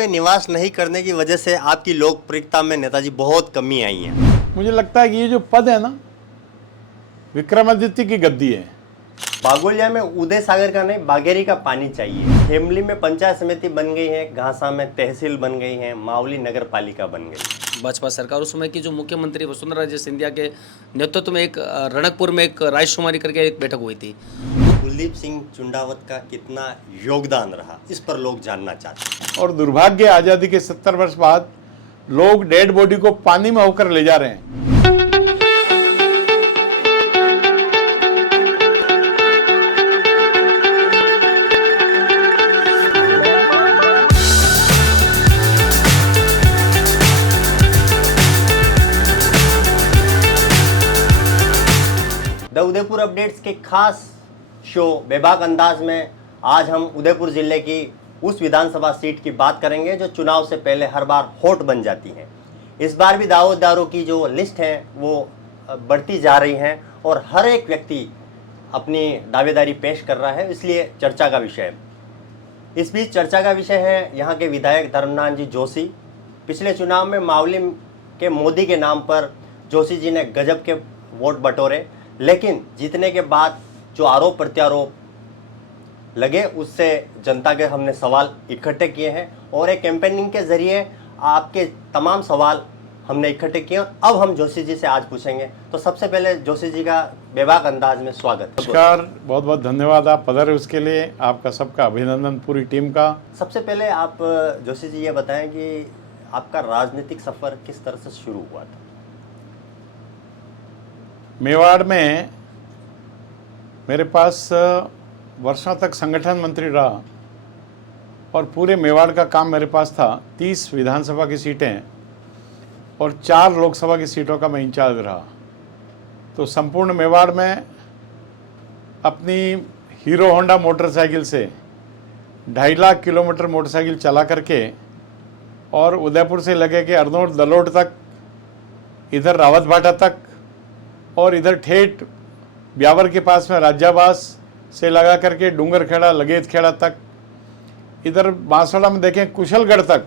में निवास नहीं करने की वजह से आपकी लोकप्रियता में नेताजी बहुत कमी आई है। मुझे लगता है कि ये जो पद है ना, विक्रमादित्य की गद्दी है। बागोलिया में उदय सागर का नहीं, बागेरी का पानी चाहिए। खेमली में पंचायत समिति बन गई है, घासा में तहसील बन गई है, मावली नगर पालिका बन गई। भाजपा सरकार उस समय की जो मुख्यमंत्री वसुंधरा राजे सिंधिया के नेतृत्व में एक रणकपुर में एक राजकुमारी करके एक बैठक हुई थी। कुलदीप सिंह चुंडावत का कितना योगदान रहा, इस पर लोग जानना चाहते हैं। और दुर्भाग्य, आज़ादी के 70 वर्ष बाद लोग डेड बॉडी को पानी में होकर ले जा रहे हैं। द उदयपुर अपडेट्स के खास शो बेबाक अंदाज में आज हम उदयपुर जिले की उस विधानसभा सीट की बात करेंगे जो चुनाव से पहले हर बार हॉट बन जाती है। इस बार भी दावेदारों की जो लिस्ट है वो बढ़ती जा रही है और हर एक व्यक्ति अपनी दावेदारी पेश कर रहा है, इसलिए चर्चा का विषय है। इस बीच चर्चा का विषय है यहाँ के विधायक धर्मनाथ जी जोशी। पिछले चुनाव में मावली के मोदी के नाम पर जोशी जी ने गजब के वोट बटोरे, लेकिन जीतने के बाद जो आरोप प्रत्यारोप लगे उससे जनता के हमने सवाल इकट्ठे किए हैं और एक कैंपेनिंग के जरिए आपके तमाम सवाल हमने इकट्ठे किए। अब हम जोशी जी से आज पूछेंगे। तो सबसे पहले जोशी जी का बेबाक अंदाज में स्वागत। नमस्कार, बहुत बहुत धन्यवाद आप पधारे उसके लिए। आपका सबका अभिनंदन, पूरी टीम का। सबसे पहले आप जोशी जी ये बताएं कि आपका राजनीतिक सफर किस तरह से शुरू हुआ था? मेवाड़ में मेरे पास वर्षों तक संगठन मंत्री रहा और पूरे मेवाड़ का काम मेरे पास था। 30 विधानसभा की सीटें और 4 लोकसभा की सीटों का मैं इंचार्ज रहा। तो संपूर्ण मेवाड़ में अपनी हीरो होंडा मोटरसाइकिल से 2.5 लाख किलोमीटर मोटरसाइकिल चला करके और उदयपुर से लगे के अर्नोट दलोट तक, इधर रावत भाटा तक और इधर ठेठ ब्यावर के पास में राज्यावास से लगा करके डूंगरखेड़ा लगेत खेड़ा तक, इधर बांसवाड़ा में देखें कुशलगढ़ तक,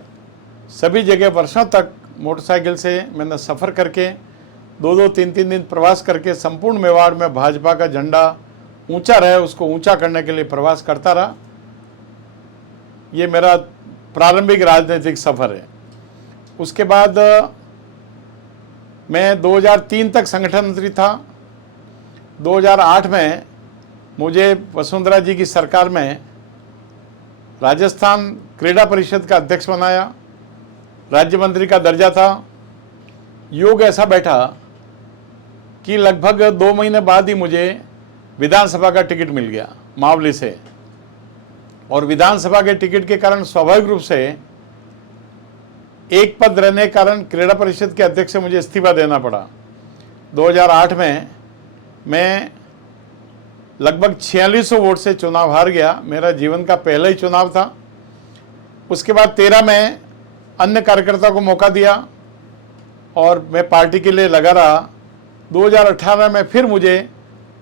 सभी जगह वर्षों तक मोटरसाइकिल से मैंने सफ़र करके 2-2, 3-3 दिन प्रवास करके संपूर्ण मेवाड़ में भाजपा का झंडा ऊंचा रहे उसको ऊंचा करने के लिए प्रवास करता रहा। ये मेरा प्रारंभिक राजनीतिक सफ़र है। उसके बाद मैं 2003 तक संगठन मंत्री था। 2008 में मुझे वसुंधरा जी की सरकार में राजस्थान क्रीड़ा परिषद का अध्यक्ष बनाया, राज्य मंत्री का दर्जा था। योग ऐसा बैठा कि लगभग 2 महीने बाद ही मुझे विधानसभा का टिकट मिल गया मावली से। और विधानसभा के टिकट के कारण स्वाभाविक रूप से एक पद रहने के कारण क्रीड़ा परिषद के अध्यक्ष से मुझे इस्तीफा देना पड़ा। 2008 में मैं लगभग 4600 वोट से चुनाव हार गया। मेरा जीवन का पहला ही चुनाव था। उसके बाद 13 में अन्य कार्यकर्ताओं को मौका दिया और मैं पार्टी के लिए लगा रहा। 2018 में फिर मुझे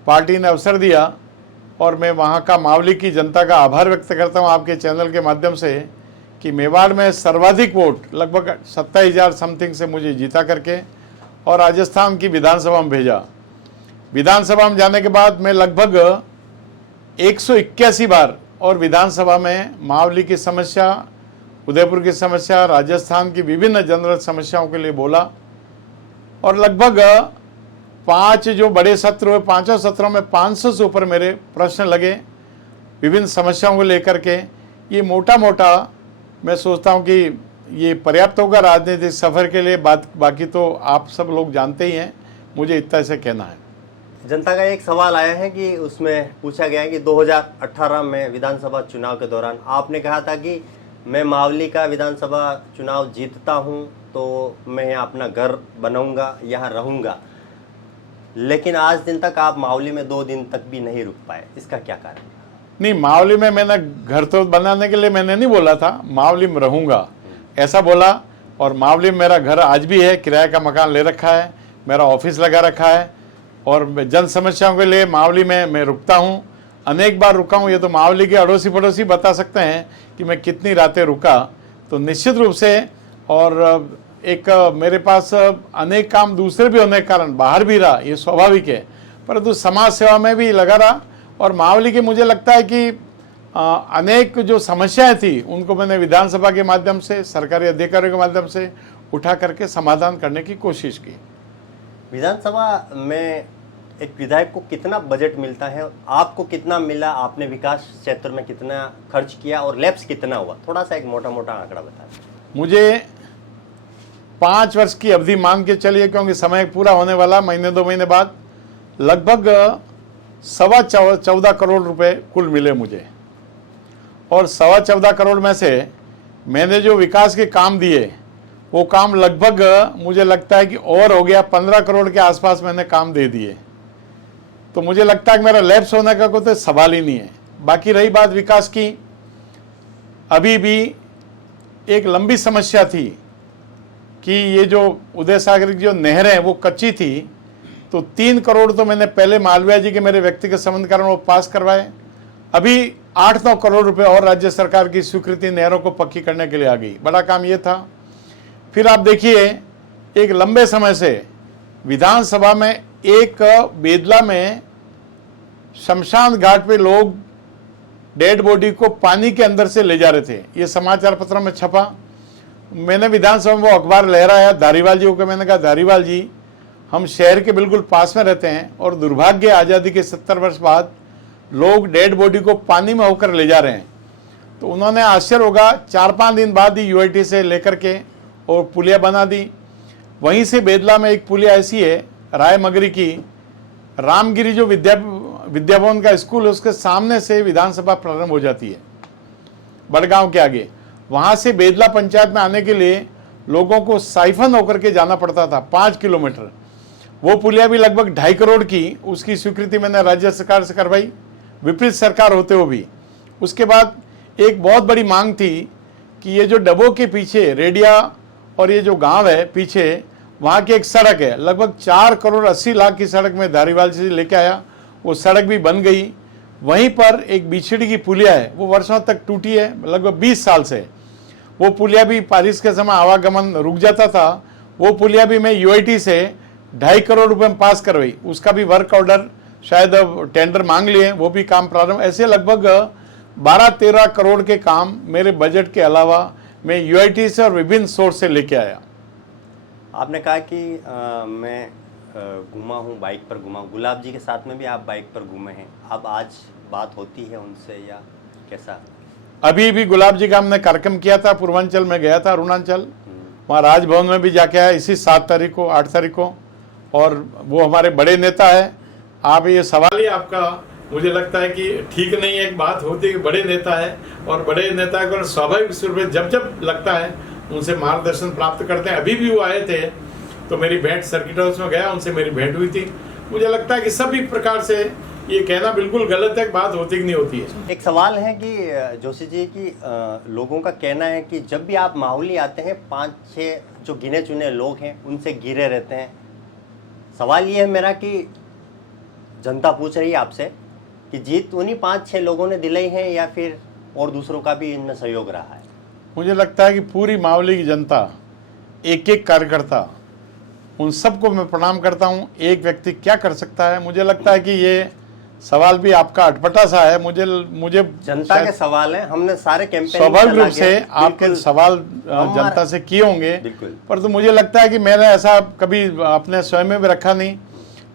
पार्टी ने अवसर दिया और मैं वहाँ का मावली की जनता का आभार व्यक्त करता हूँ आपके चैनल के माध्यम से कि मेवाड़ में सर्वाधिक वोट लगभग 27,000 समथिंग से मुझे जीता करके और राजस्थान की विधानसभा में भेजा। विधानसभा में जाने के बाद मैं लगभग 181 बार और विधानसभा में मावली की समस्या, उदयपुर की समस्या, राजस्थान की विभिन्न जनरल समस्याओं के लिए बोला और लगभग 5 जो बड़े सत्र हुए, 5 सत्रों में 500 से ऊपर मेरे प्रश्न लगे विभिन्न समस्याओं को लेकर के। ये मोटा मोटा मैं सोचता हूँ कि ये पर्याप्त होगा राजनीतिक सफ़र के लिए। बाकी तो आप सब लोग जानते ही हैं, मुझे इतना से कहना है। जनता का एक सवाल आया है कि उसमें पूछा गया है कि 2018 में विधानसभा चुनाव के दौरान आपने कहा था कि मैं मावली का विधानसभा चुनाव जीतता हूं तो मैं यहाँ अपना घर बनाऊंगा, यहाँ रहूंगा, लेकिन आज दिन तक आप मावली में 2 दिन तक भी नहीं रुक पाए, इसका क्या कारण है? नहीं, मावली में मैंने घर तो बनाने के लिए मैंने नहीं बोला था, मावली में रहूंगा ऐसा बोला। और मावली में मेरा घर आज भी है, किराए का मकान ले रखा है, मेरा ऑफिस लगा रखा है और जन समस्याओं के लिए मावली में मैं रुकता हूँ। अनेक बार रुका हूँ। ये तो मावली के अड़ोसी पड़ोसी बता सकते हैं कि मैं कितनी रातें रुका। तो निश्चित रूप से, और एक मेरे पास अनेक काम दूसरे भी होने के कारण बाहर भी रहा, ये स्वाभाविक है, परंतु समाज सेवा में भी लगा रहा। और मावली के मुझे लगता है कि अनेक जो समस्याएं थी उनको मैंने विधानसभा के माध्यम से, सरकारी अधिकारियों के माध्यम से उठा करके समाधान करने की कोशिश की। विधानसभा में एक विधायक को कितना बजट मिलता है, आपको कितना मिला, आपने विकास क्षेत्र में कितना खर्च किया और लैप्स कितना हुआ, थोड़ा सा एक मोटा मोटा आंकड़ा बता दें। मुझे 5 वर्ष की अवधि मान के चलिए, क्योंकि समय पूरा होने वाला, महीने 2 महीने बाद, लगभग 14.25 करोड़ रुपए कुल मिले मुझे। और 14.25 करोड़ में से मैंने जो विकास के काम दिए वो काम लगभग मुझे लगता है कि और हो गया 15 करोड़ के आसपास मैंने काम दे दिए। तो मुझे लगता है कि मेरा लैप्स होने का कोई सवाल ही नहीं है। बाकी रही बात विकास की, अभी भी एक लंबी समस्या थी कि ये जो उदय सागर की जो नहर है वो कच्ची थी, तो 3 करोड़ तो मैंने पहले मालवीय जी के मेरे व्यक्तिगत संबंध कारण वो पास करवाए। अभी 8-9 करोड़ रुपए और राज्य सरकार की स्वीकृति नहरों को पक्की करने के लिए आ गई। बड़ा काम ये था। फिर आप देखिए, एक लंबे समय से विधानसभा में एक बेदला में शमशान घाट पे लोग डेड बॉडी को पानी के अंदर से ले जा रहे थे, ये समाचार पत्रों में छपा। मैंने विधानसभा में वो अखबार लहराया, धारीवाल जी को मैंने कहा, धारीवाल जी हम शहर के बिल्कुल पास में रहते हैं और दुर्भाग्य आज़ादी के 70 वर्ष बाद लोग डेड बॉडी को पानी में होकर ले जा रहे हैं। तो उन्होंने आश्चर्य होगा, 4-5 दिन बाद ही यूआईटी से लेकर के और पुलिया बना दी। वहीं से बेदला में एक पुलिया ऐसी है राय मगरी की, रामगिरी जो विद्याभवन का स्कूल है उसके सामने से विधानसभा प्रारंभ हो जाती है, बड़गांव के आगे। वहां से बेदला पंचायत में आने के लिए लोगों को साइफन होकर के जाना पड़ता था 5 किलोमीटर। वो पुलिया भी लगभग 2.5 करोड़ की, उसकी स्वीकृति मैंने राज्य सरकार से करवाई, विपरीत सरकार होते हुए भी। उसके बाद एक बहुत बड़ी मांग थी कि ये जो डबो के पीछे रेडिया और ये जो गांव है पीछे, वहाँ की एक सड़क है, लगभग 4 करोड़ 80 लाख की सड़क में धारीवाल से लेके आया, वो सड़क भी बन गई। वहीं पर एक बिछड़ी की पुलिया है, वो वर्षों तक टूटी है, लगभग 20 साल से। वो पुलिया भी बारिश के समय आवागमन रुक जाता था, वो पुलिया भी मैं यूआईटी से 2.5 करोड़ रुपए में पास करवाई। उसका भी वर्क ऑर्डर शायद अब टेंडर मांग लिए, वो भी काम प्रारंभ। ऐसे लगभग 12-13 करोड़ के काम मेरे बजट के अलावा मैं यूआईटी से और विभिन्न सोर्स से लेके आया। आपने कहा कि मैं घूमा हूँ, बाइक पर घूमा हूँ, गुलाब जी के साथ में भी आप बाइक पर घूमे हैं, अब आज बात होती है उनसे या कैसा? अभी भी गुलाब जी का हमने कार्यक्रम किया था, पूर्वांचल में गया था, अरुणाचल, वहाँ राजभवन में भी जाके आया इसी 7 तारीख को, 8 तारीख को। और वो हमारे बड़े नेता है। आप ये सवाल ही आपका मुझे लगता है कि ठीक नहीं है। एक बात होती है कि बड़े नेता है और बड़े नेता को स्वाभाविक रूप से जब जब लगता है उनसे मार्गदर्शन प्राप्त करते हैं। अभी भी वो आए थे तो मेरी भेंट सर्किट हाउस में गया, उनसे मेरी भेंट हुई थी। मुझे लगता है कि सभी प्रकार से ये कहना बिल्कुल गलत है, बात होती कि नहीं होती है। एक सवाल है कि जोशी जी की लोगों का कहना है कि जब भी आप माहौली आते हैं 5-6 जो गिने चुने लोग हैं उनसे घिरे रहते हैं। सवाल ये है मेरा कि जनता पूछ रही है आपसे कि जीत उन्हीं 5-6 लोगों ने दिलाई है या फिर और दूसरों का भी इनमें सहयोग रहा है? मुझे लगता है कि पूरी मावली की जनता, एक एक कार्यकर्ता, उन सबको मैं प्रणाम करता हूं। एक व्यक्ति क्या कर सकता है? मुझे लगता है कि ये सवाल भी आपका अटपटा सा है। मुझे जनता के सवाल है, हमने सारे कैंपेन स्वाभाविक रूप से आपके सवाल जनता से किए होंगे, पर तो मुझे लगता है कि मैंने ऐसा कभी अपने स्वयं में भी रखा नहीं।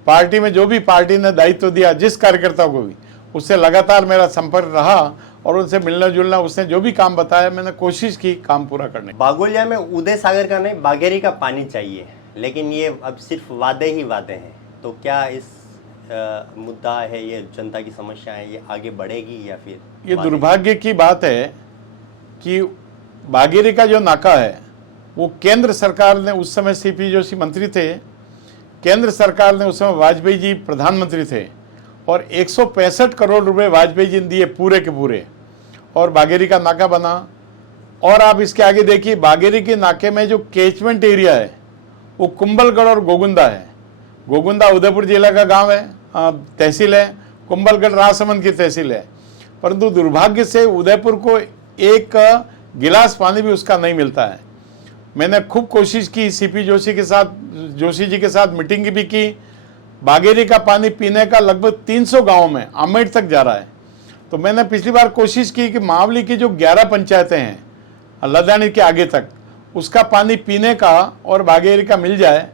पार्टी में जो भी पार्टी ने दायित्व दिया, जिस कार्यकर्ता को भी, उससे लगातार मेरा संपर्क रहा और उनसे मिलना जुलना, उसने जो भी काम बताया मैंने कोशिश की काम पूरा करने। बागोलिया में उदय सागर का नहीं, बागेरी का पानी चाहिए, लेकिन ये अब सिर्फ वादे ही वादे हैं। तो क्या इस मुद्दा है, ये जनता की समस्या है, ये आगे बढ़ेगी या फिर? ये दुर्भाग्य की बात है कि बागेरी का जो नाका है वो केंद्र सरकार ने, उस समय सीपी जोशी मंत्री थे, केंद्र सरकार ने उस समय वाजपेयी जी प्रधानमंत्री थे और 165 करोड़ रुपए वाजपेयी जी ने दिए पूरे के पूरे, और बागेरी का नाका बना। और आप इसके आगे देखिए, बागेरी के नाके में जो कैचमेंट एरिया है वो कुंभलगढ़ और गोगुंदा है। गोगुंदा उदयपुर जिला का गांव है, तहसील है, कुंभलगढ़ राजसमंद की तहसील है। परंतु दुर्भाग्य से उदयपुर को एक गिलास पानी भी उसका नहीं मिलता है। मैंने खूब कोशिश की, सीपी जोशी जी के साथ मीटिंग भी की। बागेरी का पानी पीने का लगभग 300 गाँव में आमेर तक जा रहा है। तो मैंने पिछली बार कोशिश की कि मावली की जो 11 पंचायतें हैं लदानी के आगे तक, उसका पानी पीने का और बागेरी का मिल जाए,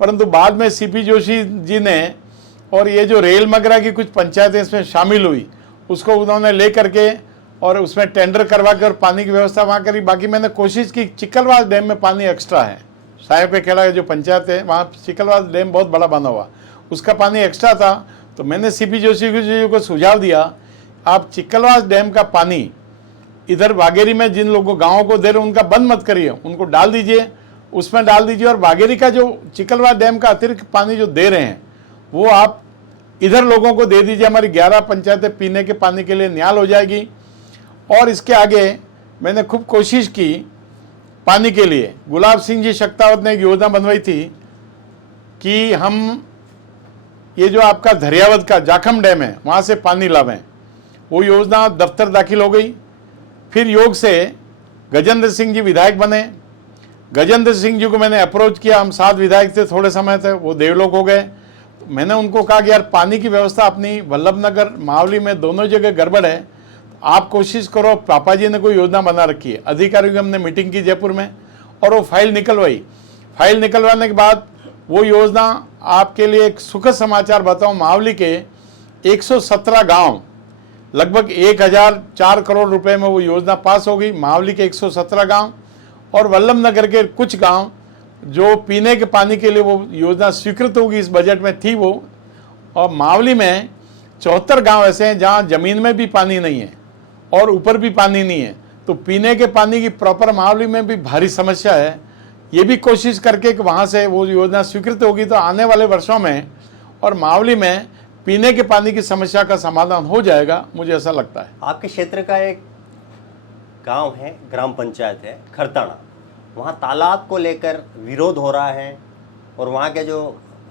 परंतु बाद में सीपी जोशी जी ने और ये जो रेल मगरा की कुछ पंचायतें इसमें शामिल हुई, उसको उन्होंने ले करके और उसमें टेंडर करवा कर पानी की व्यवस्था वहाँ करी। बाकी मैंने कोशिश की, चिकलवास डैम में पानी एक्स्ट्रा है, साहेब पे खेड़ा जो पंचायत है वहाँ चिकलवास डैम बहुत बड़ा बना हुआ, उसका पानी एक्स्ट्रा था। तो मैंने सीपी जोशी जी को सुझाव दिया, आप चिकलवास डैम का पानी इधर बागेरी में जिन लोगों गाँवों को दे रहे उनका बंद मत करिए, उनको डाल दीजिए, उसमें डाल दीजिए, और बागेरी का जो चिकलवास डैम का अतिरिक्त पानी जो दे रहे हैं वो आप इधर लोगों को दे दीजिए। हमारी 11 पंचायतें पीने के पानी के लिए न्याल हो जाएगी। और इसके आगे मैंने खूब कोशिश की पानी के लिए। गुलाब सिंह जी शक्तावत ने एक योजना बनवाई थी कि हम ये जो आपका धरियावद का जाखम डैम है वहाँ से पानी लावें, वो योजना दफ्तर दाखिल हो गई। फिर योग से गजेंद्र सिंह जी विधायक बने। गजेंद्र सिंह जी को मैंने अप्रोच किया, हम 7 विधायक थे, थोड़े समय थे, वो देवलोक हो गए। तो मैंने उनको कहा कि यार पानी की व्यवस्था अपनी वल्लभनगर मावली में दोनों जगह गड़बड़ है, आप कोशिश करो। पापा जी ने कोई योजना बना रखी है, अधिकारियों की हमने मीटिंग की जयपुर में और वो फाइल निकलवाई। फाइल निकलवाने के बाद वो योजना, आपके लिए एक सुखद समाचार बताऊं, मावली के 117 गांव लगभग 1004 करोड़ रुपए में वो योजना पास हो गई। मावली के 117 गांव और वल्लभनगर के कुछ गांव जो पीने के पानी के लिए वो योजना स्वीकृत होगी इस बजट में थी वो। और मावली में 74 गांव ऐसे हैं जहां जमीन में भी पानी नहीं है और ऊपर भी पानी नहीं है, तो पीने के पानी की प्रॉपर मावली में भी भारी समस्या है। ये भी कोशिश करके कि वहाँ से वो योजना स्वीकृत होगी तो आने वाले वर्षों में और मावली में पीने के पानी की समस्या का समाधान हो जाएगा, मुझे ऐसा लगता है। आपके क्षेत्र का एक गांव है, ग्राम पंचायत है खरताना, वहाँ तालाब को लेकर विरोध हो रहा है और वहाँ के जो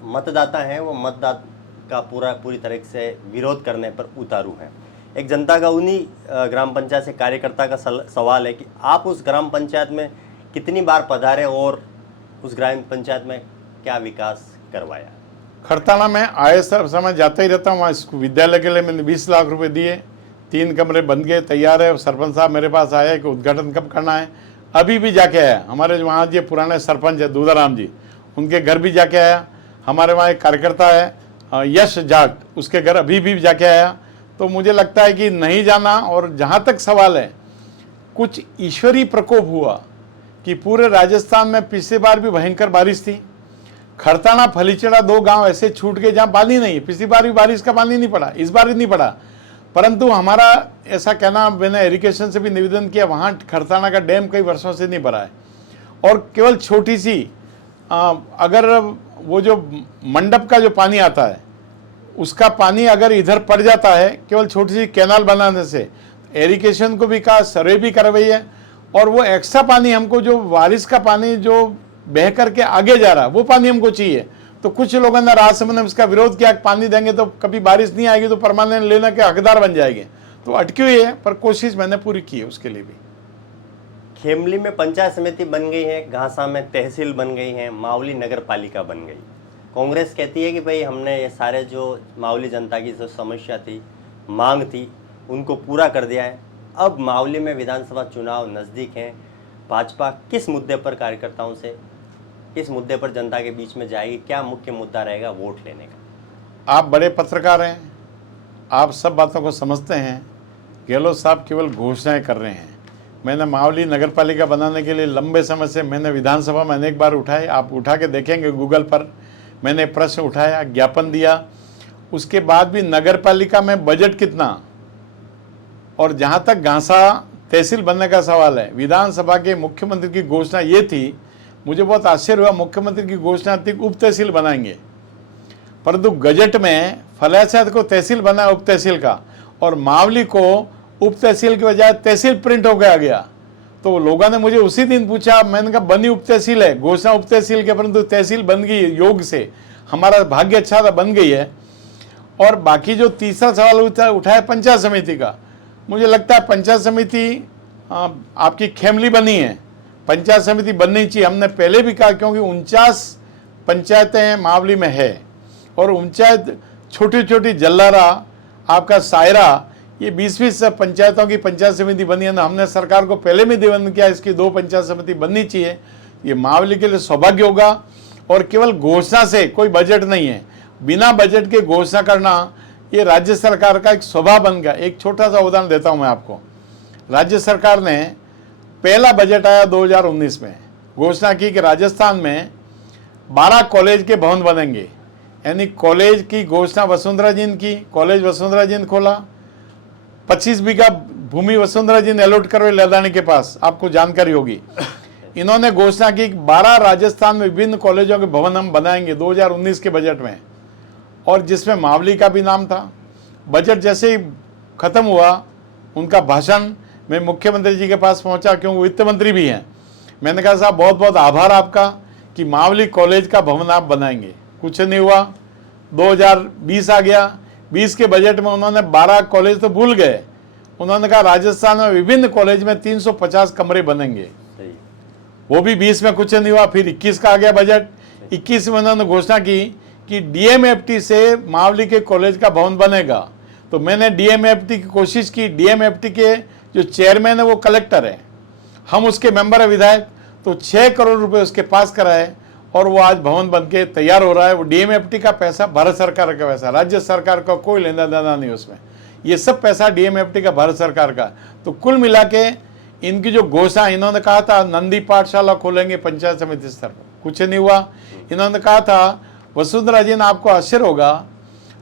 मतदाता हैं वो मतदाता का पूरी तरह से विरोध करने पर उतारू हैं। एक जनता का उन्हीं ग्राम पंचायत से कार्यकर्ता का सवाल है कि आप उस ग्राम पंचायत में कितनी बार पधारे और उस ग्राम पंचायत में क्या विकास करवाया? खरताना में आए समय जाता ही रहता हूँ। वहाँ विद्यालय के लिए मैंने 20 लाख रुपए दिए, 3 कमरे बन गए, तैयार है। सरपंच साहब मेरे पास आए कि उद्घाटन कब करना है, अभी भी जाके आया। हमारे वहाँ जो पुराने सरपंच है दूधाराम जी, उनके घर भी जाके आया। हमारे वहाँ एक कार्यकर्ता है यश जाट, उसके घर अभी भी जाके आया। तो मुझे लगता है कि नहीं जाना। और जहाँ तक सवाल है, कुछ ईश्वरीय प्रकोप हुआ कि पूरे राजस्थान में पिछली बार भी भयंकर बारिश थी। खरताना फलीचड़ा 2 गांव ऐसे छूट गए जहां पानी नहीं है। पिछली बार भी बारिश का पानी नहीं पड़ा, इस बार ही नहीं पड़ा, परंतु हमारा ऐसा कहना, मैंने एरिगेशन से भी निवेदन किया, वहां खरताना का डैम कई वर्षों से नहीं भरा है। और केवल छोटी सी अगर वो जो मंडप का जो पानी आता है उसका पानी अगर इधर पड़ जाता है, केवल छोटी सी कैनाल बनाने से, एरिगेशन को भी कहा, सर्वे भी करवाई है, और वो एक्स्ट्रा पानी हमको, जो बारिश का पानी जो बह करके आगे जा रहा है वो पानी हमको चाहिए। तो कुछ लोगों ने राजसमंद में उसका विरोध किया, पानी देंगे तो कभी बारिश नहीं आएगी तो परमानेंट लेने के हकदार बन जाएंगे। तो अटकी हुई है, पर कोशिश मैंने पूरी की है उसके लिए भी। खेमली में पंचायत समिति बन गई है, घासा में तहसील बन गई है, मावली नगर पालिका बन गई। कांग्रेस कहती है कि भाई हमने ये सारे जो मावली जनता की जो समस्या थी, मांग थी, उनको पूरा कर दिया है। अब मावली में विधानसभा चुनाव नज़दीक हैं, भाजपा किस मुद्दे पर कार्यकर्ताओं से, किस मुद्दे पर जनता के बीच में जाएगी? क्या मुख्य मुद्दा रहेगा वोट लेने का? आप बड़े पत्रकार हैं, आप सब बातों को समझते हैं। गहलोत साहब केवल घोषणाएं कर रहे हैं। मैंने मावली नगर पालिका बनाने के लिए लंबे समय से मैंने विधानसभा में अनेक बार उठाए, आप उठा के देखेंगे गूगल पर, मैंने प्रश्न उठाया, ज्ञापन दिया। उसके बाद भी नगर पालिका में बजट कितना, और जहाँ तक घासा तहसील बनने का सवाल है, विधानसभा के मुख्यमंत्री की घोषणा ये थी, मुझे बहुत आश्चर्य हुआ, मुख्यमंत्री की घोषणा थी उप तहसील बनाएंगे, परंतु गजट में फलासत को तहसील बना उप तहसील का, और मावली को उप तहसील की बजाय तहसील प्रिंट हो गया। तो लोगों ने मुझे उसी दिन पूछा, मैंने कहा बनी उप तहसील है, घोषणा उप तहसील के, परंतु तहसील बन गई योग से, हमारा भाग्य अच्छा था, बन गई है। और बाकी जो तीसरा सवाल उठाया पंचायत समिति का, मुझे लगता है पंचायत समिति आपकी खेमली बनी है, पंचायत समिति बननी चाहिए। हमने पहले भी कहा, क्योंकि 49 पंचायतें मावली में है और पंचायत छोटी छोटी जल्लारा, आपका सायरा, ये 20-20 पंचायतों की पंचायत समिति बनी है ना। हमने सरकार को पहले भी निवेदन किया, इसकी 2 पंचायत समिति बननी चाहिए। ये मावली के लिए सौभाग्य होगा। और केवल घोषणा से, कोई बजट नहीं है, बिना बजट के घोषणा करना ये राज्य सरकार का एक स्वभाव बन गया। एक छोटा सा उदाहरण देता हूं मैं आपको। राज्य सरकार ने पहला बजट आया 2019 में, घोषणा की कि राजस्थान में 12 कॉलेज के भवन बनेंगे, यानी कॉलेज की घोषणा वसुंधरा जी ने की। कॉलेज वसुंधरा जी ने खोला, 25 बीघा भूमि वसुंधरा जी ने अलॉट करवाई लदानी के पास, आपको जानकारी होगी। इन्होंने घोषणा की 12 राजस्थान में विभिन्न कॉलेजों के भवन हम बनाएंगे 2019 के बजट में, और जिसमें मावली का भी नाम था। बजट जैसे ही खत्म हुआ, उनका भाषण, मैं मुख्यमंत्री जी के पास पहुंचा, क्योंकि वित्त मंत्री भी हैं। मैंने कहा साहब बहुत बहुत आभार आपका कि मावली कॉलेज का भवन आप बनाएंगे। कुछ नहीं हुआ, 2020 आ गया। 20 के बजट में उन्होंने 12 कॉलेज तो भूल गए, उन्होंने कहा राजस्थान में विभिन्न कॉलेज में 350 कमरे बनेंगे। वो भी 20 में कुछ नहीं हुआ। फिर 21 का आ गया बजट। 21 में उन्होंने घोषणा की कि डीएमएफटी से मावली के कॉलेज का भवन बनेगा। तो मैंने डीएमएफटी की कोशिश की। डीएमएफटी के जो चेयरमैन है वो कलेक्टर है, हम उसके मेंबर है विधायक, तो 6 करोड़ रुपए उसके पास कराए और वो आज भवन बन के तैयार हो रहा है। वो डीएमएफटी का पैसा भारत सरकार का पैसा, राज्य सरकार का कोई लेना देना नहीं उसमें। ये सब पैसा डीएमएफटी का भारत सरकार का। तो कुल मिला के इनकी जो घोषणा, इन्होंने कहा था नंदी पाठशाला खोलेंगे पंचायत समिति स्तर पर, कुछ नहीं हुआ। इन्होंने कहा था, वसुंधरा जी ने, आपको आश्चर्य होगा,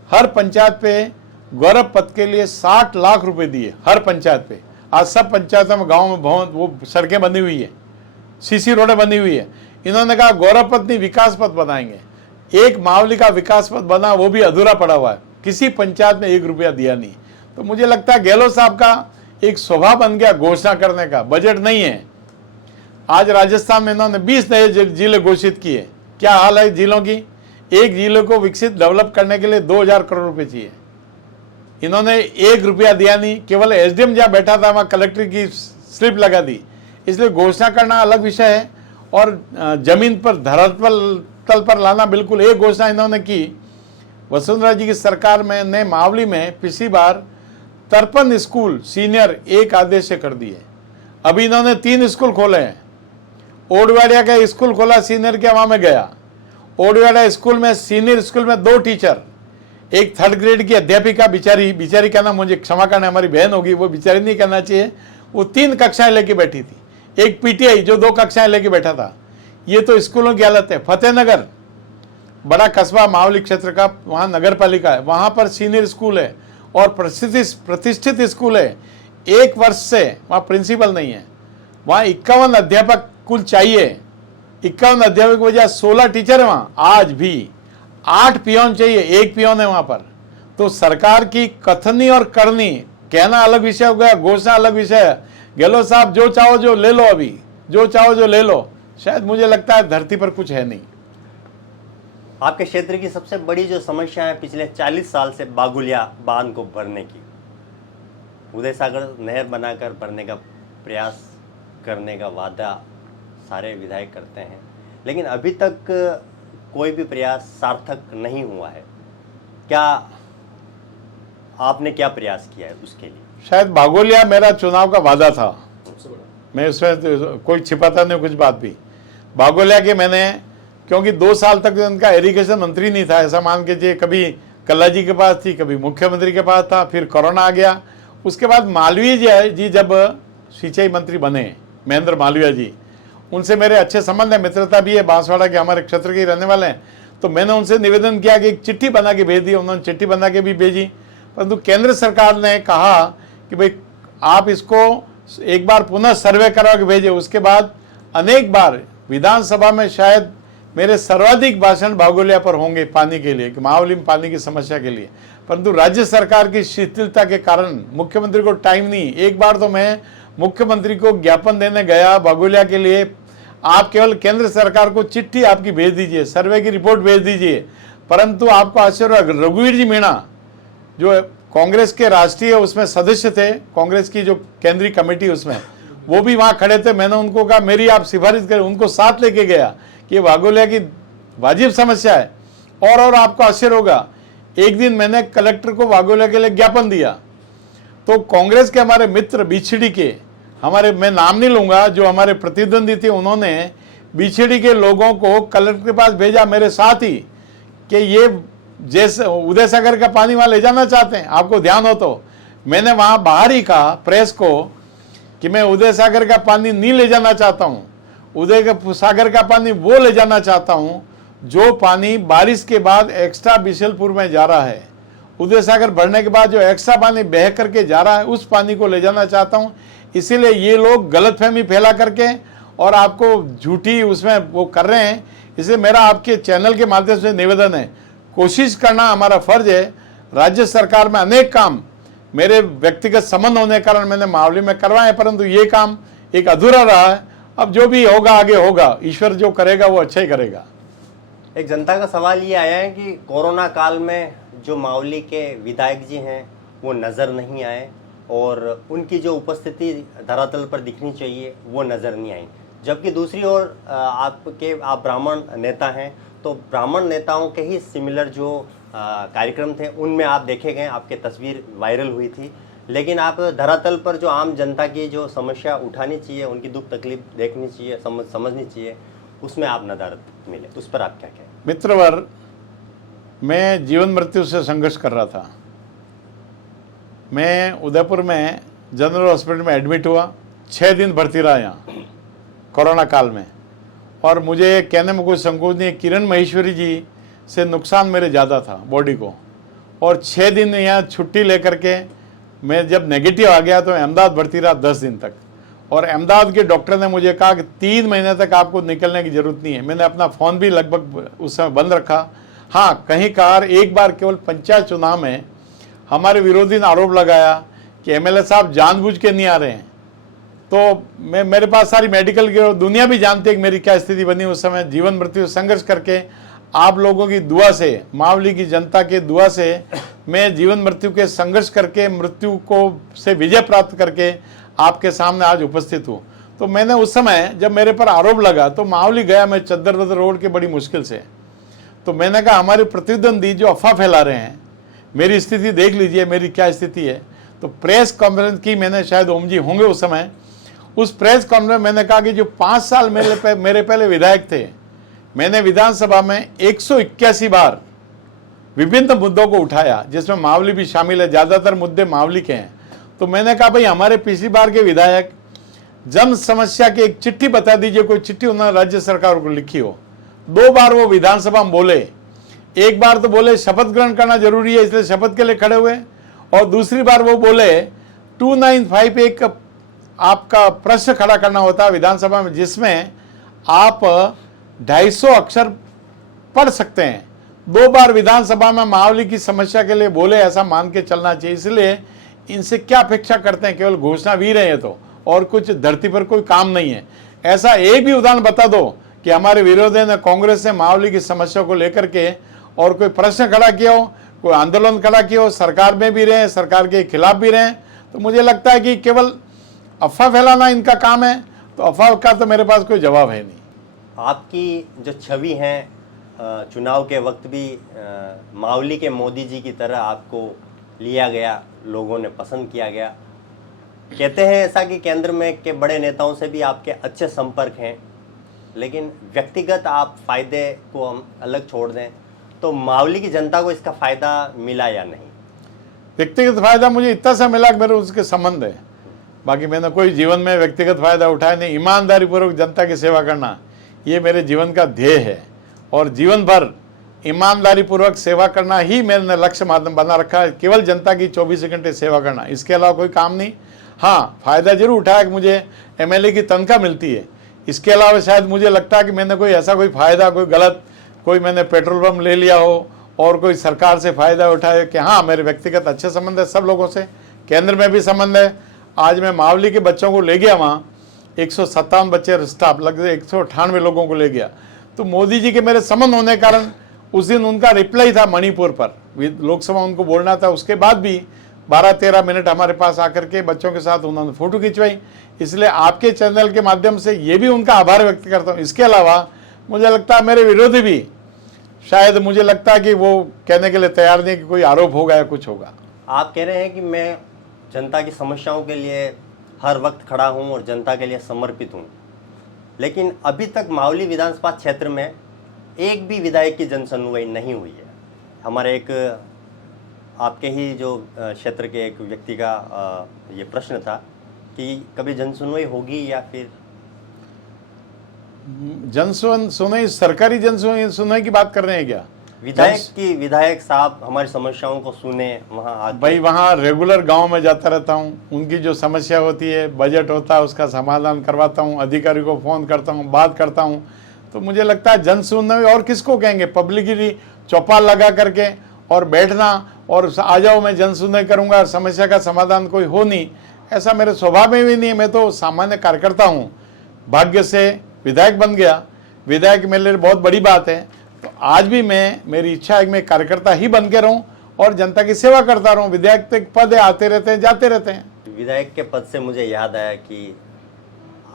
हर पंचायत पे गौरव पथ के लिए 60 लाख रुपए दिए, हर पंचायत पे। आज सब पंचायतों में, गाँव में भवन, वो सड़कें बनी हुई है, सीसी रोडें बनी हुई है। इन्होंने कहा गौरव पथ नहीं, विकास पथ बनाएंगे। एक मावली का विकास पथ बना, वो भी अधूरा पड़ा हुआ है, किसी पंचायत में 1 रुपया दिया नहीं। तो मुझे लगता है गहलोत साहब का एक स्वभाव बन गया घोषणा करने का, बजट नहीं है। आज राजस्थान में इन्होंने 20 नए जिले घोषित किए। क्या हाल है जिलों की? एक जिले को विकसित डेवलप करने के लिए 2000 करोड़ रुपए चाहिए, इन्होंने 1 रुपया दिया नहीं। केवल एसडीएम जहाँ बैठा था वहाँ कलेक्टर की स्लिप लगा दी। इसलिए घोषणा करना अलग विषय है और जमीन पर, धरातल पर लाना बिल्कुल। एक घोषणा इन्होंने की, वसुंधरा जी की सरकार में ने मावली में पिछली बार 53 स्कूल सीनियर एक आदेश से कर दिए। अभी इन्होंने 3 स्कूल खोले हैं। ओडवाड़िया का स्कूल खोला सीनियर के, वहां में गया। ओडवाड़िया स्कूल में, सीनियर स्कूल में 2 टीचर, एक 3rd ग्रेड की अध्यापिका, बिचारी कहना, मुझे क्षमा करना, हमारी बहन होगी, वो बिचारी नहीं कहना चाहिए, वो 3 कक्षाएं लेके बैठी थी। एक पीटीआई जो 2 कक्षाएं लेके बैठा था। ये तो स्कूलों की हालत है। फतेहनगर, बड़ा कस्बा मावली क्षेत्र का, वहाँ नगर पालिका है, वहाँ पर सीनियर स्कूल है और प्रतिष्ठित स्कूल है। 1 वर्ष से वहाँ प्रिंसिपल नहीं है। वहाँ 51 अध्यापक कुल चाहिए। 51 अध्यापक की वजह 16 टीचर है वहाँ। आज भी 8 पियोन चाहिए, 1 पियोन है वहाँ पर। तो सरकार की कथनी और करनी, कहना अलग विषय हो गया, घोषणा अलग विषय है। गहलोत साहब जो चाहो जो ले लो, अभी जो चाहो जो ले लो। शायद मुझे लगता है धरती पर कुछ है नहीं। आपके क्षेत्र की सबसे बड़ी जो समस्या है पिछले 40 साल से बागुलिया बांध को भरने की, उदय सागर नहर बनाकर भरने का प्रयास करने का वादा सारे विधायक करते हैं, लेकिन अभी तक कोई भी प्रयास सार्थक नहीं हुआ है। क्या आपने क्या प्रयास किया है उसके लिए? शायद बागोलिया मेरा चुनाव का वादा था, मैं उसमें कोई छिपाता नहीं कुछ बात भी। बागोलिया के मैंने, क्योंकि 2 साल तक उनका इरिगेशन मंत्री नहीं था, ऐसा मान के चाहिए, कभी कल्ला जी के पास थी, कभी मुख्यमंत्री के पास था, फिर कोरोना आ गया। उसके बाद मालवीय जी जब सिंचाई मंत्री बने, महेंद्र मालवीय जी, उनसे मेरे अच्छे संबंध है, मित्रता भी है, बांसवाड़ा के हमारे क्षेत्र के ही रहने वाले हैं। तो मैंने उनसे निवेदन किया कि एक चिट्ठी बना के भेज दी, उन्होंने चिट्ठी बना के भी भेजी, परंतु केंद्र सरकार ने कहा कि भाई आप इसको एक बार पुनः सर्वे करा के भेजे। उसके बाद अनेक बार विधानसभा में शायद मेरे सर्वाधिक भाषण बागोलिया पर होंगे पानी के लिए, कि मावली में पानी की समस्या के लिए, परंतु राज्य सरकार की शिथिलता के कारण मुख्यमंत्री को टाइम नहीं। एक बार तो मैं मुख्यमंत्री को ज्ञापन देने गया बागोलिया के लिए, आप केवल केंद्र सरकार को चिट्ठी आपकी भेज दीजिए, सर्वे की रिपोर्ट भेज दीजिए, परंतु आपको आश्चर्य, रघुवीर जी मीणा जो कांग्रेस के राष्ट्रीय उसमें सदस्य थे, कांग्रेस की जो केंद्रीय कमेटी उसमें, वो भी वहां खड़े थे। मैंने उनको कहा मेरी आप सिफारिश करें, उनको साथ लेके गया कि वाघोलिया की वाजिब समस्या है और आपको आश्चर्य होगा, एक दिन मैंने कलेक्टर को वाघोलिया के लिए ज्ञापन दिया तो कांग्रेस के हमारे मित्र बीछड़ी के हमारे, मैं नाम नहीं लूंगा, जो हमारे प्रतिद्वंदी थे, उन्होंने बीछड़ी के लोगों को कलेक्टर के पास भेजा मेरे साथ ही कि ये जैसे उदय सागर का पानी वहां ले जाना चाहते हैं, आपको ध्यान हो तो। मैंने वहां बाहर ही कहा प्रेस को कि मैं उदय सागर का पानी नहीं ले जाना चाहता हूं, उदय सागर का पानी वो ले जाना चाहता हूं जो पानी बारिश के बाद एक्स्ट्रा बिशलपुर में जा रहा है। उदय सागर भरने के बाद जो एक्स्ट्रा पानी बह करके जा रहा है उस पानी को ले जाना चाहता हूं। इसीलिए ये लोग गलतफहमी फैला करके और आपको झूठी उसमें वो कर रहे हैं। इसलिए मेरा आपके चैनल के माध्यम से निवेदन है, कोशिश करना हमारा फर्ज है। राज्य सरकार में अनेक काम मेरे व्यक्तिगत संबंध होने के कारण मैंने मावली में करवाए, परंतु ये काम एक अधूरा रहा है। अब जो भी होगा आगे होगा, ईश्वर जो करेगा वो अच्छा ही करेगा। एक जनता का सवाल ये आया है कि कोरोना काल में जो मावली के विधायक जी हैं वो नज़र नहीं आए और उनकी जो उपस्थिति धरातल पर दिखनी चाहिए वो नज़र नहीं आई, जबकि दूसरी ओर आप ब्राह्मण नेता हैं तो ब्राह्मण नेताओं के ही सिमिलर जो कार्यक्रम थे उनमें आप देखे गए, आपकी तस्वीर वायरल हुई थी, लेकिन आप धरातल पर जो आम जनता की जो समस्या उठानी चाहिए, उनकी दुख तकलीफ देखनी चाहिए, समझनी चाहिए, उसमें आप नदारत मिले, उस पर आप क्या कहें? मित्रवर, मैं जीवन मृत्यु से संघर्ष कर रहा था। मैं उदयपुर में जनरल हॉस्पिटल में एडमिट हुआ, 6 दिन भर्ती रहा यहाँ कोरोना काल में, और मुझे कहने में कोई संकोच नहीं है, किरण महेश्वरी जी से नुकसान मेरे ज़्यादा था बॉडी को, और 6 दिन यहाँ छुट्टी लेकर के मैं जब नेगेटिव आ गया तो अहमदाबाद भर्ती रहा 10 दिन तक, और अहमदाबाद के डॉक्टर ने मुझे कहा कि 3 महीने तक आपको निकलने की ज़रूरत नहीं है। मैंने अपना फ़ोन भी लगभग उस समय बंद रखा। हाँ, कहीं कार एक बार केवल पंचायत चुनाव में हमारे विरोधी ने आरोप लगाया कि एमएलए साहब जानबूझ के नहीं आ रहे हैं, तो मेरे पास सारी मेडिकल की दुनिया भी जानती है कि मेरी क्या स्थिति बनी उस समय। जीवन मृत्यु संघर्ष करके आप लोगों की दुआ से, मावली की जनता के दुआ से मैं जीवन मृत्यु के संघर्ष करके मृत्यु को से विजय प्राप्त करके आपके सामने आज उपस्थित हूँ। तो मैंने उस समय जब मेरे पर आरोप लगा तो मावली गया मैं चद्दर बदर रोड के बड़ी मुश्किल से, तो मैंने कहा हमारे प्रतिद्वंदी जो अफवाह फैला रहे हैं, मेरी स्थिति देख लीजिए मेरी क्या स्थिति है। तो प्रेस कॉन्फ्रेंस की मैंने, शायद ओम जी होंगे उस समय, उस प्रेस कॉन्फ्रेंस में मैंने कहा कि जो 5 साल मेरे पहले विधायक थे, मैंने विधानसभा में 181 बार विभिन्न मुद्दों को उठाया जिसमें मावली भी शामिल है, ज़्यादातर मुद्दे मावली के हैं। तो मैंने कहा भाई हमारे पिछली बार के विधायक जन समस्या की एक चिट्ठी बता दीजिए, कोई चिट्ठी उन्होंने राज्य सरकार को लिखी हो। 2 बार वो विधानसभा में बोले, एक बार तो बोले शपथ ग्रहण करना जरूरी है इसलिए शपथ के लिए खड़े हुए, और दूसरी बार वो बोले 295 एक आपका प्रश्न खड़ा करना होता है विधानसभा में जिसमें आप 250 अक्षर पढ़ सकते हैं। 2 बार विधानसभा में मावली की समस्या के लिए बोले, ऐसा मान के चलना चाहिए। इसलिए इनसे क्या अपेक्षा करते हैं, केवल घोषणा भी रहे हैं तो, और कुछ धरती पर कोई काम नहीं है। ऐसा एक भी उदाहरण बता दो कि हमारे विरोधी ने, कांग्रेस ने मावली की समस्या को लेकर के और कोई प्रश्न खड़ा किया हो, कोई आंदोलन खड़ा किया हो, सरकार में भी रहे, सरकार के खिलाफ भी रहे। तो मुझे लगता है कि केवल अफवाह फैलाना इनका काम है, तो अफवाह का तो मेरे पास कोई जवाब है नहीं। आपकी जो छवि है चुनाव के वक्त भी मावली के मोदी जी की तरह आपको लिया गया, लोगों ने पसंद किया गया। कहते हैं ऐसा कि केंद्र में के बड़े नेताओं से भी आपके अच्छे संपर्क हैं, लेकिन व्यक्तिगत आप फायदे को हम अलग छोड़ दें तो मावली की जनता को इसका फायदा मिला या नहीं? व्यक्तिगत फायदा मुझे इतना सा मिला कि मेरे उसके संबंध है, बाकी मैंने कोई जीवन में व्यक्तिगत फायदा उठाया नहीं। ईमानदारी पूर्वक जनता की सेवा करना ये मेरे जीवन का ध्येय है, और जीवन भर ईमानदारी पूर्वक सेवा करना ही मैंने लक्ष्य माध्यम बना रखा है, केवल जनता की 24 घंटे सेवा करना, इसके अलावा कोई काम नहीं। हाँ, फायदा जरूर उठाया कि मुझे एमएलए की तनख्वाह मिलती है, इसके अलावा शायद मुझे लगता है कि मैंने कोई ऐसा कोई फायदा, कोई गलत, कोई मैंने पेट्रोल पंप ले लिया हो और कोई सरकार से फायदा उठाए कि हाँ मेरे व्यक्तिगत अच्छे संबंध है सब लोगों से, केंद्र में भी संबंध है। आज मैं मावली के बच्चों को ले गया, वहाँ 157 बच्चे स्टाफ, लगभग 198 लोगों को ले गया। तो मोदी जी के मेरे संबंध होने के कारण उस दिन उनका रिप्लाई था मणिपुर पर, लोकसभा उनको बोलना था, उसके बाद भी 12-13 मिनट हमारे पास आकर के बच्चों के साथ उन्होंने फोटो खिंचवाई। इसलिए आपके चैनल के माध्यम से ये भी उनका आभार व्यक्त करता हूँ। इसके अलावा मुझे लगता है मेरे विरोधी भी शायद, मुझे लगता है कि वो कहने के लिए तैयार नहीं कि कोई आरोप होगा या कुछ होगा। आप कह रहे हैं कि मैं जनता की समस्याओं के लिए हर वक्त खड़ा हूं और जनता के लिए समर्पित हूं, लेकिन अभी तक मावली विधानसभा क्षेत्र में एक भी विधायक की जनसुनवाई नहीं हुई है। हमारे एक आपके ही जो क्षेत्र के एक व्यक्ति का ये प्रश्न था कि कभी जनसुनवाई होगी या फिर सुनवाई, सरकारी सुनवाई की बात कर रहे हैं क्या? विधायक साहब हमारी समस्याओं को सुने वहाँ आके। भाई वहाँ रेगुलर गांव में जाता रहता हूँ, उनकी जो समस्या होती है, बजट होता है, उसका समाधान करवाता हूँ, अधिकारी को फ़ोन करता हूँ, बात करता हूँ। तो मुझे लगता है जन सुनवाई और किसको कहेंगे? पब्लिकली चौपाल लगा करके और बैठना और आ जाओ मैं जन सुनवाई करूँगा, समस्या का समाधान कोई हो नहीं, ऐसा मेरे स्वभाव में भी नहीं है। मैं तो सामान्य कार्यकर्ता हूँ, भाग्य से विधायक बन गया। विधायक मेरे लिए बहुत बड़ी बात है। तो आज भी मेरी इच्छा है कि मैं कार्यकर्ता ही बन के रहूं और जनता की सेवा करता रहूं। विधायक तक पद है, आते रहते हैं, जाते रहते हैं। विधायक के पद से मुझे याद आया कि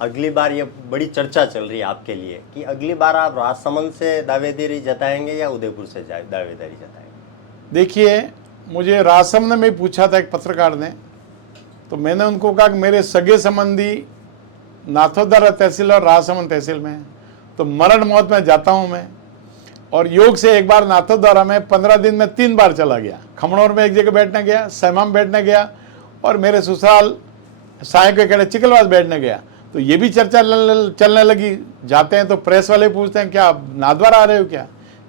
अगली बार ये बड़ी चर्चा चल रही है आपके लिए कि अगली बार आप राजसमंद से दावेदारी जताएंगे या उदयपुर से दावेदारी जताएंगे। देखिए, मुझे राजसमंद में पूछा था एक पत्रकार ने, तो मैंने उनको कहा कि मेरे सगे संबंधी नाथोदरा तहसील और राजसमंद तहसील में है, तो मरण मौत में जाता हूँ मैं। और योग से एक बार नाथोदरा में 15 दिन में 3 बार चला गया। खमनौर में एक जगह बैठने गया, सहमा में बैठने गया और मेरे ससुराल साय के कहने चिकलवास बैठने गया। तो ये भी चर्चा चलने लगी। जाते हैं तो प्रेस वाले पूछते हैं क्या नाथद्वारा आ रहे हो,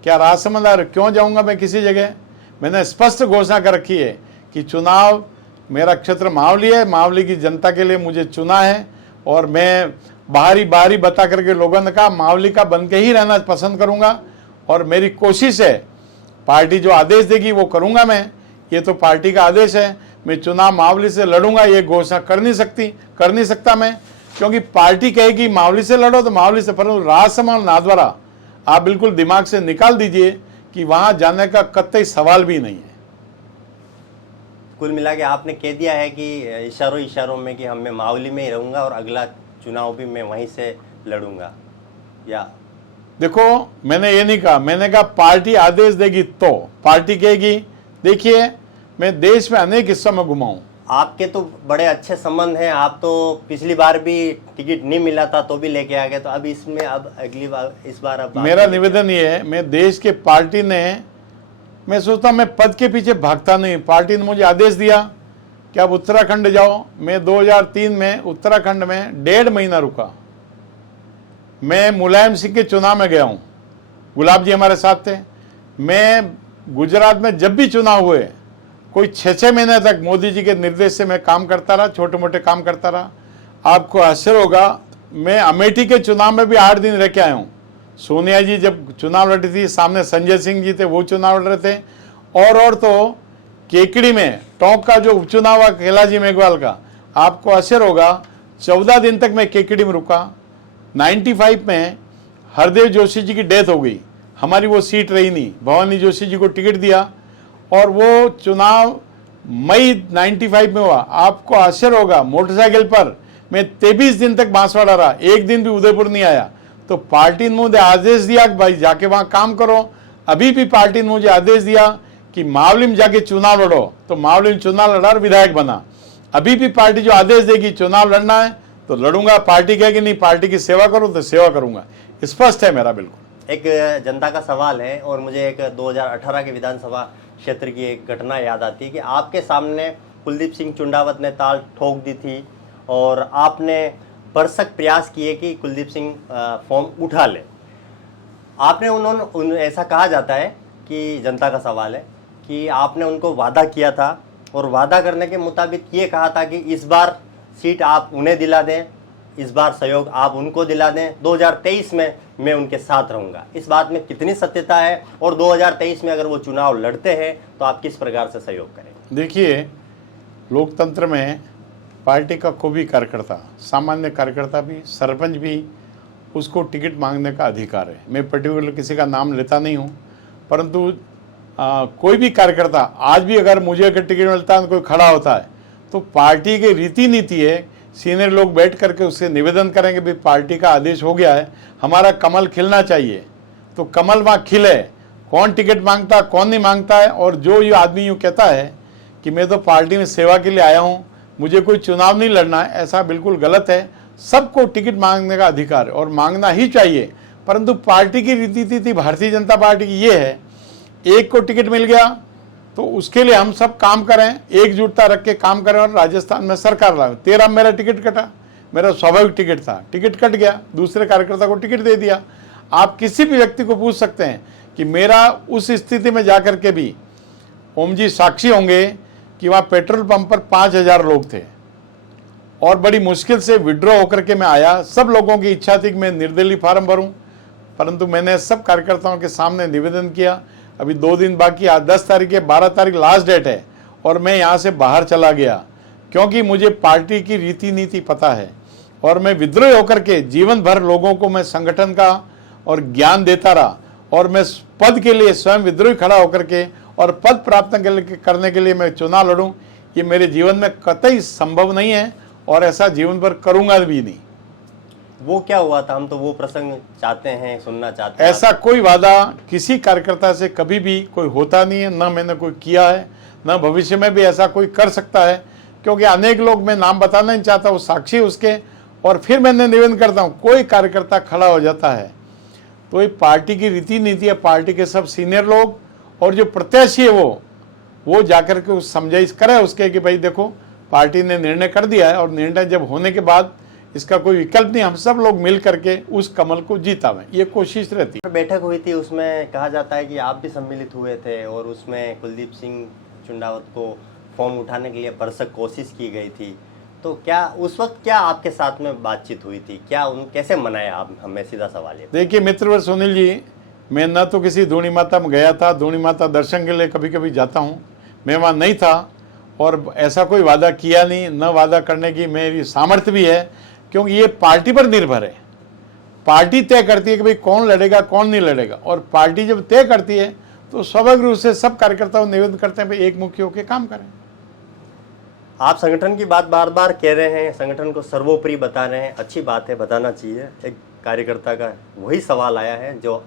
क्या राजसमंद आ रहे हो? क्यों जाऊँगा मैं किसी जगह? मैंने स्पष्ट घोषणा कर रखी है कि चुनाव, मेरा क्षेत्र मावली है, मावली की जनता के लिए मुझे चुना है और मैं बाहरी बता करके लोगों ने कहा मावली का बन के ही रहना पसंद करूँगा और मेरी कोशिश है, पार्टी जो आदेश देगी वो करूँगा मैं। ये तो पार्टी का आदेश है। मैं चुनाव मावली से लड़ूंगा, ये घोषणा कर नहीं सकता मैं, क्योंकि पार्टी कहेगी मावली से लड़ो तो मावली से, परंतु राजसमंद नाथद्वारा आप बिल्कुल दिमाग से निकाल दीजिए कि वहां जाने का कतई सवाल भी नहीं है। कुल मिला के आपने कह दिया है कि इशारों में कि मैं मावली में ही रहूंगा और अगला चुनाव भी मैं वहीं से लड़ूंगा। या देखो, मैंने ये नहीं कहा, मैंने कहा पार्टी आदेश देगी तो पार्टी कहेगी। देखिए, मैं देश में अनेक हिस्सों में घुमा हूं। आपके तो बड़े अच्छे संबंध हैं। आप तो पिछली बार भी टिकट नहीं मिला था तो भी लेके आ गए, तो अब इसमें अब अगली बार इस बार अब मेरा निवेदन ये है, मैं देश के पार्टी ने, मैं सोचता हूं मैं पद के पीछे भागता नहीं। पार्टी ने मुझे आदेश दिया कि आप उत्तराखंड जाओ। मैं 2003 में उत्तराखंड में 1.5 महीना रुका। मैं मुलायम सिंह के चुनाव में गया हूं, गुलाब जी हमारे साथ थे। मैं गुजरात में जब भी चुनाव हुए कोई 6-6 महीने तक मोदी जी के निर्देश से मैं काम करता रहा, छोटे मोटे काम करता रहा। आपको आश्चर्य होगा, मैं अमेठी के चुनाव में भी 8 दिन रह के आया हूँ। सोनिया जी जब चुनाव लड़ी थी, सामने संजय सिंह जी थे, वो चुनाव लड़ रहे थे। और तो केकड़ी में टोंक का जो उपचुनाव हुआ कैलाश मेघवाल का, आपको आश्चर्य होगा 14 दिन तक मैं केकड़ी में रुका। 95 में हरदेव जोशी जी की डेथ हो गई, हमारी वो सीट रही नहीं, भवानी जोशी जी को टिकट दिया और वो चुनाव मई 95 में हुआ। आपको आश्चर्य होगा, मोटरसाइकिल पर मैं 23 दिन तक बांसवाड़ा रहा, एक दिन भी उदयपुर नहीं आया। तो पार्टी ने मुझे आदेश दिया कि भाई जाके वहां काम करो। अभी भी पार्टी ने मुझे आदेश दिया कि मावली में जाके चुनाव लड़ो, तो मावली में चुनाव लड़ा और विधायक बना। अभी भी पार्टी जो आदेश देगी चुनाव लड़ना है तो लड़ूंगा। पार्टी कहेगी नहीं पार्टी की सेवा करो तो सेवा करूंगा। स्पष्ट है मेरा बिल्कुल। एक जनता का सवाल है और मुझे एक 2018 के विधानसभा क्षेत्र की एक घटना याद आती है कि आपके सामने कुलदीप सिंह चुंडावत ने ताल ठोक दी थी और आपने भरसक प्रयास किए कि कुलदीप सिंह फॉर्म उठा ले। आपने ऐसा कहा जाता है कि जनता का सवाल है कि आपने उनको वादा किया था और वादा करने के मुताबिक ये कहा था कि इस बार सीट आप उन्हें दिला दें, इस बार सहयोग आप उनको दिला दें, 2023 में मैं उनके साथ रहूंगा। इस बात में कितनी सत्यता है और 2023 में अगर वो चुनाव लड़ते हैं तो आप किस प्रकार से सहयोग करेंगे? देखिए, लोकतंत्र में पार्टी का कोई भी कार्यकर्ता, सामान्य कार्यकर्ता भी, सरपंच भी, उसको टिकट मांगने का अधिकार है। मैं पर्टिकुलर किसी का नाम लेता नहीं हूँ, परंतु कोई भी कार्यकर्ता आज भी अगर मुझे अगर टिकट मिलता है कोई खड़ा होता है तो पार्टी की रीति नीति है, सीनियर लोग बैठ करके उससे निवेदन करेंगे भाई पार्टी का आदेश हो गया है, हमारा कमल खिलना चाहिए, तो कमल वहाँ खिले। कौन टिकट मांगता है कौन नहीं मांगता है, और जो ये आदमी यूँ कहता है कि मैं तो पार्टी में सेवा के लिए आया हूँ, मुझे कोई चुनाव नहीं लड़ना है, ऐसा बिल्कुल गलत है। सबको टिकट मांगने का अधिकार है और मांगना ही चाहिए, परंतु पार्टी की रीति नीति भारतीय जनता पार्टी की ये है, एक को टिकट मिल गया तो उसके लिए हम सब काम करें, एकजुटता रख के काम करें और राजस्थान में सरकार लाएं। 13 मेरा टिकट कटा, मेरा स्वाभाविक टिकट था, टिकट कट गया, दूसरे कार्यकर्ता को टिकट दे दिया। आप किसी भी व्यक्ति को पूछ सकते हैं कि मेरा उस स्थिति में जाकर के भी, ओम जी साक्षी होंगे कि वहाँ पेट्रोल पंप पर 5000 लोग थे और बड़ी मुश्किल से विड्रॉ होकर के मैं आया। सब लोगों की इच्छा थी कि मैं निर्दलीय फार्म भरूं, परंतु मैंने सब कार्यकर्ताओं के सामने निवेदन किया। अभी 2 दिन बाकी, आज 10 तारीख है, 12 तारीख लास्ट डेट है और मैं यहाँ से बाहर चला गया क्योंकि मुझे पार्टी की रीति नीति पता है और मैं विद्रोही होकर के जीवन भर लोगों को मैं संगठन का और ज्ञान देता रहा और मैं पद के लिए स्वयं विद्रोही खड़ा होकर के और पद प्राप्त करने के लिए मैं चुनाव लड़ूं, ये मेरे जीवन में कतई संभव नहीं है और ऐसा जीवन भर करूंगा भी नहीं। वो क्या हुआ था, हम तो वो प्रसंग चाहते हैं, सुनना चाहते हैं। ऐसा कोई वादा किसी कार्यकर्ता से कभी भी कोई होता नहीं है, न मैंने कोई किया है, न भविष्य में भी ऐसा कोई कर सकता है, क्योंकि अनेक लोग, मैं नाम बताना नहीं चाहता, वो साक्षी उसके। और फिर मैंने निवेदन करता हूँ, कोई कार्यकर्ता खड़ा हो जाता है तो ये पार्टी की रीति नीति है, पार्टी के सब सीनियर लोग और जो प्रत्याशी है वो जाकर के उस समझाइश करे उसके कि भाई देखो पार्टी ने निर्णय कर दिया है और निर्णय जब होने के बाद इसका कोई विकल्प नहीं, हम सब लोग मिल करके उस कमल को जीतावें, ये कोशिश रहती है। बैठक हुई थी, उसमें कहा जाता है कि आप भी सम्मिलित हुए थे और उसमें कुलदीप सिंह चुंडावत को फोन उठाने के लिए भरसक कोशिश की गई थी, तो क्या उस वक्त क्या आपके साथ में बातचीत हुई थी, क्या उन कैसे मनाया आप? हमें सीधा सवाल है। देखिए मित्रवर सुनील जी, मैं न तो किसी धूनी माता में गया था, धूनी माता दर्शन के लिए कभी कभी जाता हूँ, मैं वहाँ नहीं था और ऐसा कोई वादा किया नहीं, न वादा करने की मेरी सामर्थ्य भी है, क्योंकि ये पार्टी पर निर्भर है। पार्टी तय करती है कि भाई कौन लड़ेगा कौन नहीं लड़ेगा, और पार्टी जब तय करती है तो स्वाभाविक रूप से सब कार्यकर्ताओं निवेदन करते हैं भाई एक मुखी होकर काम करें। आप संगठन की बात बार बार कह रहे हैं, संगठन को सर्वोपरि बता रहे हैं, अच्छी बात है, बताना चाहिए। एक कार्यकर्ता का वही सवाल आया है जो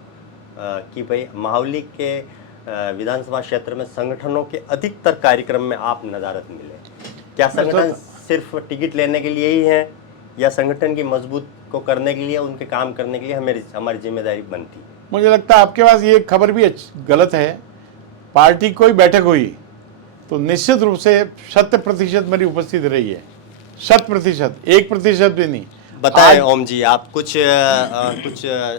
कि भाई माहौली के विधानसभा क्षेत्र में संगठनों के अधिकतर कार्यक्रम में आप नज़ारत मिले, क्या संगठन सिर्फ टिकट लेने के लिए ही है या संगठन की मजबूत को करने के लिए, उनके काम करने के लिए हमारी जिम्मेदारी बनती है? मुझे लगता है आपके पास ये खबर भी गलत है। पार्टी कोई बैठक हुई तो निश्चित रूप से 100% मेरी उपस्थिति रही है, 100%, 1% भी नहीं। बताएं ओम जी, आप कुछ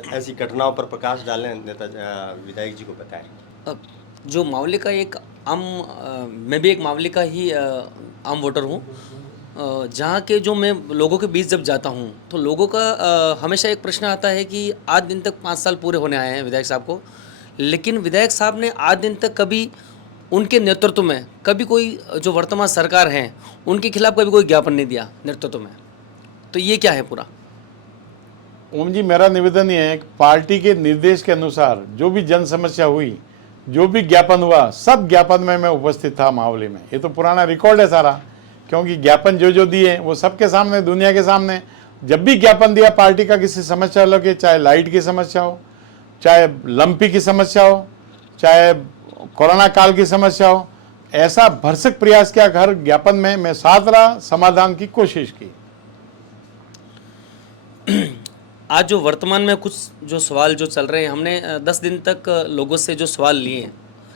ऐसी घटनाओं पर प्रकाश डालें, नेता विधायक जी को बताएं। जो मावली का एक मैं भी एक मावली का ही आम वोटर हूँ। जहाँ के जो मैं लोगों के बीच जब जाता हूँ तो लोगों का हमेशा एक प्रश्न आता है कि आज दिन तक 5 साल पूरे होने आए हैं विधायक साहब को, लेकिन विधायक साहब ने आज दिन तक कभी उनके नेतृत्व में कभी कोई जो वर्तमान सरकार है उनके खिलाफ कभी कोई ज्ञापन नहीं दिया नेतृत्व में, तो ये क्या है पूरा? ओम जी, मेरा निवेदन ये है कि पार्टी के निर्देश के अनुसार जो भी जन समस्या हुई, जो भी ज्ञापन हुआ, सब ज्ञापन में मैं उपस्थित था मावली में। ये तो पुराना रिकॉर्ड है सारा, क्योंकि ज्ञापन जो दिए वो सबके सामने, दुनिया के सामने। जब भी ज्ञापन दिया पार्टी का किसी समस्या लगे, चाहे लाइट की समस्या हो, चाहे लंपी की समस्या हो, चाहे कोरोना काल की समस्या हो, ऐसा भरसक प्रयास किया, हर ज्ञापन में मैं साथ रहा, समाधान की कोशिश की। आज जो वर्तमान में कुछ जो सवाल जो चल रहे हैं, हमने 10 दिन तक लोगों से जो सवाल लिए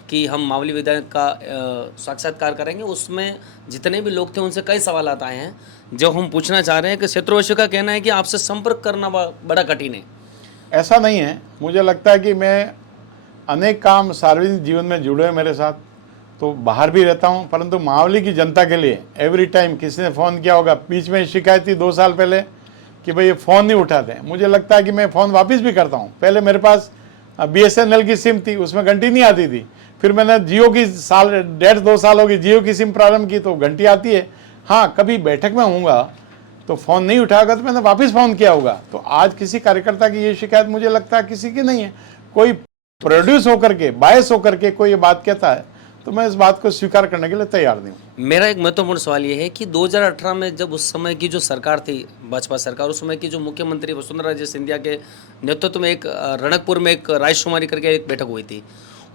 कि हम मावली विधायक का साक्षात्कार करेंगे, उसमें जितने भी लोग थे उनसे कई सवाल आए हैं जो हम पूछना चाह रहे हैं कि क्षेत्रवासियों का कहना है कि आपसे संपर्क करना बड़ा कठिन है। ऐसा नहीं है, मुझे लगता है कि मैं अनेक काम सार्वजनिक जीवन में जुड़े हैं मेरे साथ, तो बाहर भी रहता हूं, परंतु मावली की जनता के लिए एवरी टाइम किसी ने फ़ोन किया होगा, बीच में शिकायत थी 2 साल पहले कि भाई ये फ़ोन नहीं उठाते, मुझे लगता है कि मैं फ़ोन वापस भी करता हूं। पहले मेरे पास BSNL की सिम थी, उसमें घंटी नहीं आती थी, फिर मैंने जियो की 1.5-2 साल हो गई जियो की सिम प्रारंभ की तो घंटी आती है। हाँ, कभी बैठक में होऊंगा तो फ़ोन नहीं उठाएगा तो मैंने वापस फ़ोन किया होगा। तो आज किसी कार्यकर्ता की ये शिकायत मुझे लगता है किसी की नहीं है। कोई प्रोड्यूस होकर के, बायस होकर के कोई ये बात कहता है तो मैं इस बात को स्वीकार करने के लिए तैयार नहीं हूँ। मेरा एक महत्वपूर्ण सवाल ये है कि 2018 में जब उस समय की जो सरकार थी, भाजपा सरकार, उस समय की जो मुख्यमंत्री वसुंधरा राजे सिंधिया के नेतृत्व में एक रणकपुर में एक राजकुमारी करके एक बैठक हुई थी।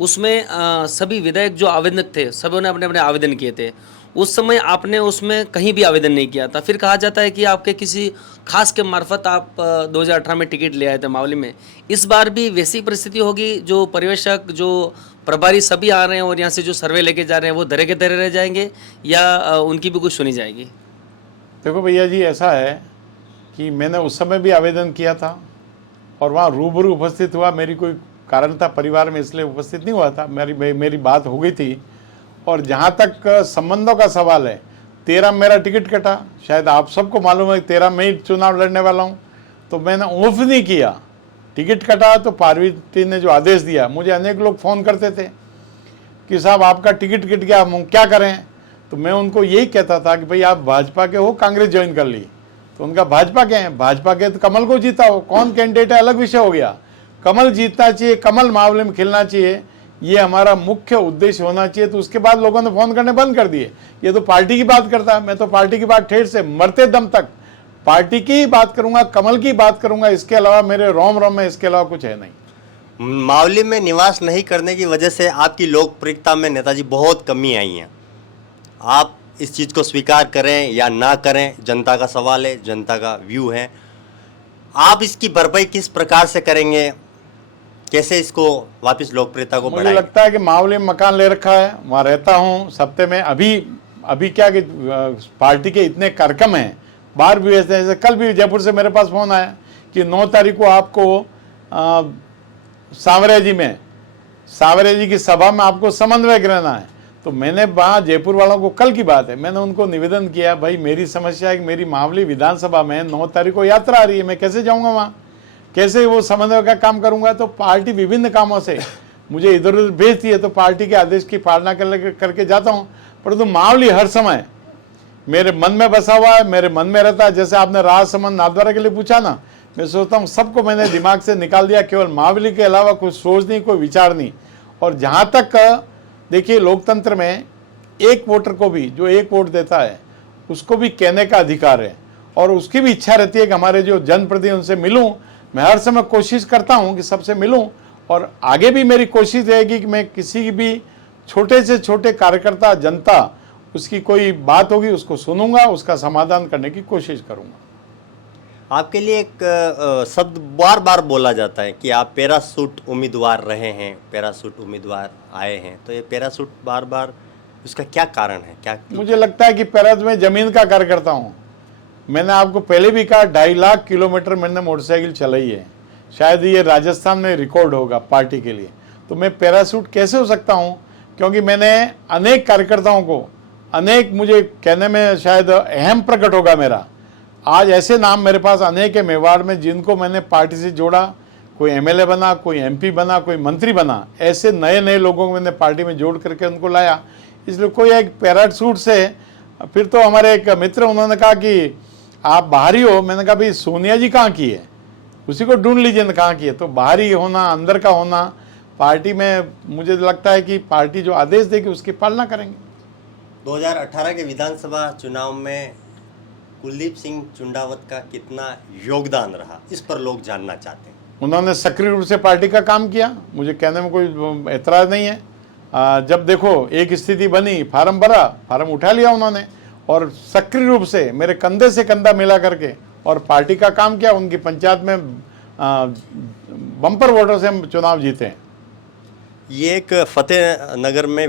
उसमें सभी विधायक जो आवेदक थे सभी ने अपने अपने आवेदन किए थे। उस समय आपने उसमें कहीं भी आवेदन नहीं किया था। फिर कहा जाता है कि आपके किसी खास के मार्फत आप 2018 में टिकट ले आए थे मावली में। इस बार भी वैसी परिस्थिति होगी, जो पर्यवेक्षक जो प्रभारी सभी आ रहे हैं और यहाँ से जो सर्वे लेके जा रहे हैं वो धरे के धरे रह जाएंगे या उनकी भी कुछ सुनी जाएगी? देखो भैया जी, ऐसा है कि मैंने उस समय भी आवेदन किया था और वहाँ रूबरू उपस्थित हुआ। मेरी कोई कारण था परिवार में, इसलिए उपस्थित नहीं हुआ था। मेरी बात हो गई थी। और जहाँ तक संबंधों का सवाल है, 13 मेरा टिकट कटा, शायद आप सबको मालूम है 13 में ही चुनाव लड़ने वाला हूँ, तो मैंने ऑफ नहीं किया। टिकट कटा तो पार्वती ने जो आदेश दिया, मुझे अनेक लोग फ़ोन करते थे कि साहब आपका टिकट कट गया, हम क्या करें? तो मैं उनको यही कहता था कि भाई आप भाजपा के हो, कांग्रेस ज्वाइन कर ली। तो उनका भाजपा के हैं, भाजपा के तो कमल को जीता हो, कौन कैंडिडेट है अलग विषय हो गया। कमल जीतना चाहिए, कमल मामले में खिलना चाहिए, ये हमारा मुख्य उद्देश्य होना चाहिए। तो उसके बाद लोगों ने फ़ोन करने बंद कर दिए। ये तो पार्टी की बात करता है, मैं तो पार्टी की बात ठेठ से मरते दम तक पार्टी की ही बात करूंगा, कमल की बात करूंगा। इसके अलावा मेरे रोम रोम में इसके अलावा कुछ है नहीं। मावली में निवास नहीं करने की वजह से आपकी लोकप्रियता में नेताजी बहुत कमी आई है। आप इस चीज़ को स्वीकार करें या ना करें, जनता का सवाल है, जनता का व्यू है। आप इसकी भरपाई किस प्रकार से करेंगे? कैसे इसको वापस लोकप्रियता को मुझे बढ़ाएंगे? लगता है कि मावली में मकान ले रखा है, वहाँ रहता हूँ सप्ते में। अभी क्या कि पार्टी के इतने कार्यक्रम हैं, बाहर भी ऐसे ऐसे। कल भी जयपुर से मेरे पास फ़ोन आया कि 9 तारीख को आपको सांवरे जी की सभा में आपको समन्वयक रहना है। तो मैंने वहाँ जयपुर वालों को, कल की बात है, मैंने उनको निवेदन किया, भाई मेरी समस्या है कि मेरी मावली विधानसभा में 9 तारीख को यात्रा आ रही है, मैं कैसे जाऊँगा वहाँ, कैसे वो समन्वय का काम करूँगा? तो पार्टी विभिन्न कामों से मुझे इधर उधर भेजती है, तो पार्टी के आदेश की पालना करके जाता हूँ। परंतु मावली हर समय मेरे मन में बसा हुआ है, मेरे मन में रहता है। जैसे आपने राजसमंद नाथद्वारा के लिए पूछा ना, मैं सोचता हूँ सबको मैंने दिमाग से निकाल दिया, केवल मावली के अलावा कुछ सोच नहीं, कोई विचार नहीं। और जहाँ तक देखिए, लोकतंत्र में एक वोटर को भी, जो एक वोट देता है, उसको भी कहने का अधिकार है और उसकी भी इच्छा रहती है कि हमारे जो जनप्रतिनिधि उनसे मिलूं। मैं हर समय कोशिश करता हूं कि सबसे मिलूं और आगे भी मेरी कोशिश रहेगी कि मैं किसी भी छोटे से छोटे कार्यकर्ता, जनता, उसकी कोई बात होगी उसको सुनूंगा, उसका समाधान करने की कोशिश करूंगा। आपके लिए एक शब्द बार बार बोला जाता है कि आप पैराशूट उम्मीदवार रहे हैं, पैराशूट उम्मीदवार आए हैं। तो ये पैराशूट बार बार, उसका क्या कारण है? क्या मुझे लगता है कि पैराशूट में जमीन का कार्य करता हूँ। मैंने आपको पहले भी कहा 2.5 लाख किलोमीटर मैंने मोटरसाइकिल चलाई है। शायद ये राजस्थान में रिकॉर्ड होगा पार्टी के लिए। तो मैं पैराशूट कैसे हो सकता हूँ? क्योंकि मैंने अनेक कार्यकर्ताओं को, अनेक, मुझे कहने में शायद अहम प्रकट होगा मेरा, आज ऐसे नाम मेरे पास अनेक है मेवाड़ में जिनको मैंने पार्टी से जोड़ा। कोई एमएलए बना, कोई एमपी बना, कोई मंत्री बना। ऐसे नए नए लोगों को मैंने पार्टी में जोड़ करके उनको लाया। इसलिए कोई एक पैराशूट से, फिर तो हमारे एक मित्र, उन्होंने कहा कि आप बाहरी हो। मैंने कहा भाई सोनिया जी कहाँ की है, उसी को ढूंढ लीजिए ना कहाँ की है। तो बाहरी होना, अंदर का होना, पार्टी में मुझे लगता है कि पार्टी जो आदेश देगी उसकी पालना करेंगे। 2018 के विधानसभा चुनाव में कुलदीप सिंह चुंडावत का कितना योगदान रहा, इस पर लोग जानना चाहते हैं। उन्होंने सक्रिय रूप से पार्टी का काम किया, मुझे कहने में कोई एतराज नहीं है। जब देखो एक स्थिति बनी, फार्म भरा, फार्म उठा लिया उन्होंने और सक्रिय रूप से मेरे कंधे से कंधा मिला करके और पार्टी का काम किया। उनकी पंचायत में बम्पर वोटों से हम चुनाव जीते हैं। ये एक फतेह नगर में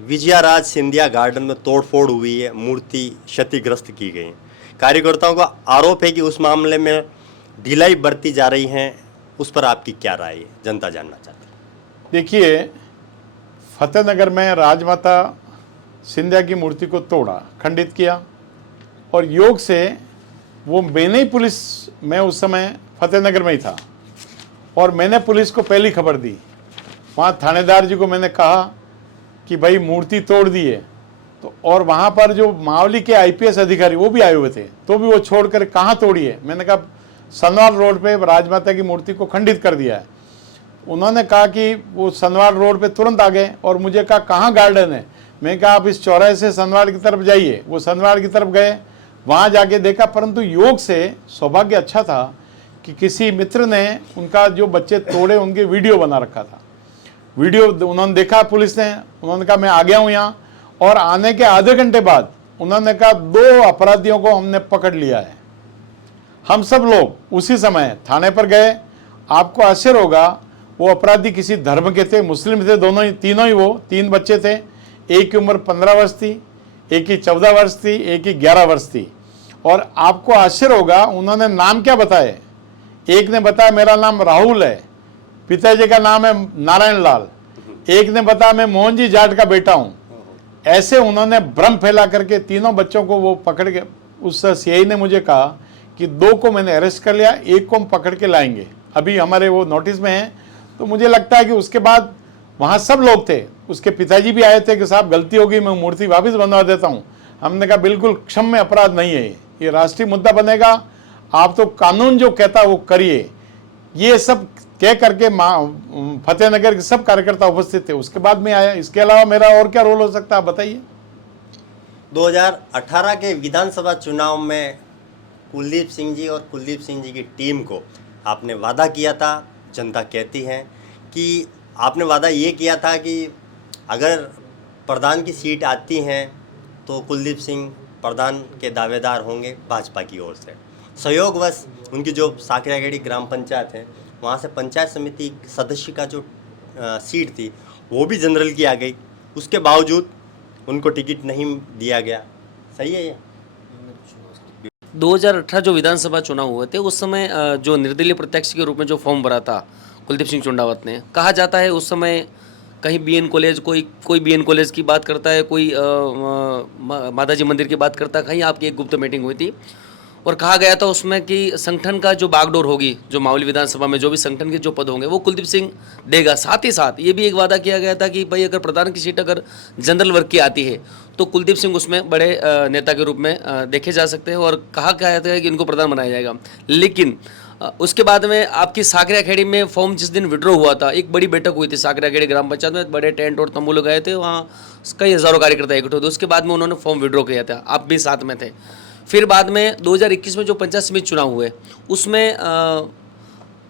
विजयाराज सिंधिया गार्डन में तोड़फोड़ हुई है, मूर्ति क्षतिग्रस्त की गई। कार्यकर्ताओं का आरोप है कि उस मामले में ढिलाई बरती जा रही है, उस पर आपकी क्या राय है? जनता जानना चाहती है। देखिए, फतेह नगर में राजमाता सिंधिया की मूर्ति को तोड़ा, खंडित किया और योग से वो, मैंने ही पुलिस, मैं उस समय फतेह नगर में ही था और मैंने पुलिस को पहली खबर दी। वहाँ थानेदार जी को मैंने कहा कि भाई मूर्ति तोड़ दी है। तो और वहाँ पर जो मावली के आईपीएस अधिकारी वो भी आए हुए थे, तो भी वो छोड़कर कहाँ तोड़ी है? मैंने कहा सनवाल रोड पे राजमाता की मूर्ति को खंडित कर दिया है। उन्होंने कहा कि वो सनवाड़ रोड पे तुरंत आ गए और मुझे कहा कहाँ गार्डन है। मैं कहा आप इस चौराहे से सनवाड़ की तरफ जाइए। वो सनवाड़ की तरफ गए, वहाँ जाके देखा, परंतु योग से सौभाग्य अच्छा था कि किसी मित्र ने उनका जो बच्चे तोड़े उनके वीडियो बना रखा था। वीडियो उन्होंने देखा, पुलिस ने, उन्होंने कहा मैं आ गया हूँ यहाँ, और आने के आधे घंटे बाद उन्होंने कहा 2 अपराधियों को हमने पकड़ लिया है। हम सब लोग उसी समय थाने पर गए। आपको आश्चर्य होगा, वो अपराधी किसी धर्म के थे, मुस्लिम थे, दोनों ही, तीनों ही, वो 3 बच्चे थे। एक की उम्र 15 वर्ष थी, एक की 14 वर्ष थी, एक की 11 वर्ष थी। और आपको आश्चर्य होगा, उन्होंने नाम क्या बताए। एक ने बताया मेरा नाम राहुल है, पिताजी का नाम है नारायण लाल। एक ने बताया मैं मोहन जी जाट का बेटा हूं। ऐसे उन्होंने भ्रम फैला करके तीनों बच्चों को वो पकड़ के, उस सीआई ने मुझे कहा कि 2 को मैंने अरेस्ट कर लिया, 1 को हम पकड़ के लाएंगे, अभी हमारे वो नोटिस में है। तो मुझे लगता है कि उसके बाद वहाँ सब लोग थे, उसके पिताजी भी आए थे कि साहब गलती हो गई, मैं मूर्ति वापस बनवा देता हूँ। हमने कहा बिल्कुल क्षम्य अपराध नहीं है, ये राष्ट्रीय मुद्दा बनेगा, आप तो कानून जो कहता है वो करिए। ये सब कह करके फतेहनगर के सब कार्यकर्ता उपस्थित थे। उसके बाद में आया। इसके अलावा मेरा और क्या रोल हो सकता है, आप बताइए। 2018 के विधानसभा चुनाव में कुलदीप सिंह जी और कुलदीप सिंह जी की टीम को आपने वादा किया था, जनता कहती है कि आपने वादा ये किया था कि अगर प्रधान की सीट आती हैं तो कुलदीप सिंह प्रधान के दावेदार होंगे भाजपा की ओर से। संयोगवश उनकी जो साकरियाखेड़ी ग्राम पंचायत है, वहाँ से पंचायत समिति सदस्य का जो सीट थी वो भी जनरल की आ गई। उसके बावजूद उनको टिकट नहीं दिया गया। सही है ये? 2018 जो विधानसभा चुनाव हुए थे, उस समय जो निर्दलीय प्रत्याशी के रूप में जो फॉर्म भरा था कुलदीप सिंह चुंडावत ने, कहा जाता है उस समय कहीं बीएन कॉलेज, कोई बीएन कॉलेज की बात करता है, कोई माताजी मंदिर की बात करता है, कहीं आपकी एक गुप्त मीटिंग हुई थी और कहा गया था उसमें कि संगठन का जो बागडोर होगी, जो मावली विधानसभा में जो भी संगठन के जो पद होंगे वो कुलदीप सिंह देगा। साथ ही साथ ये भी एक वादा किया गया था कि भाई अगर प्रधान की सीट अगर जनरल वर्ग की आती है तो कुलदीप सिंह उसमें बड़े नेता के रूप में देखे जा सकते हैं, और कहा गया था कि इनको प्रधान बनाया जाएगा। लेकिन उसके बाद में आपकी साकरियाखेड़ी में फॉर्म जिस दिन विड्रॉ हुआ था, एक बड़ी बैठक हुई थी साकरियाखेड़ी ग्राम पंचायत में, बड़े टेंट और तंबू लगाए थे, वहाँ कई हज़ारों कार्यकर्ता इकट्ठे थे। उसके बाद में उन्होंने फॉर्म विड्रॉ किया था, आप भी साथ में थे। फिर बाद में 2021 में जो पंचायत समिति चुनाव हुए, उसमें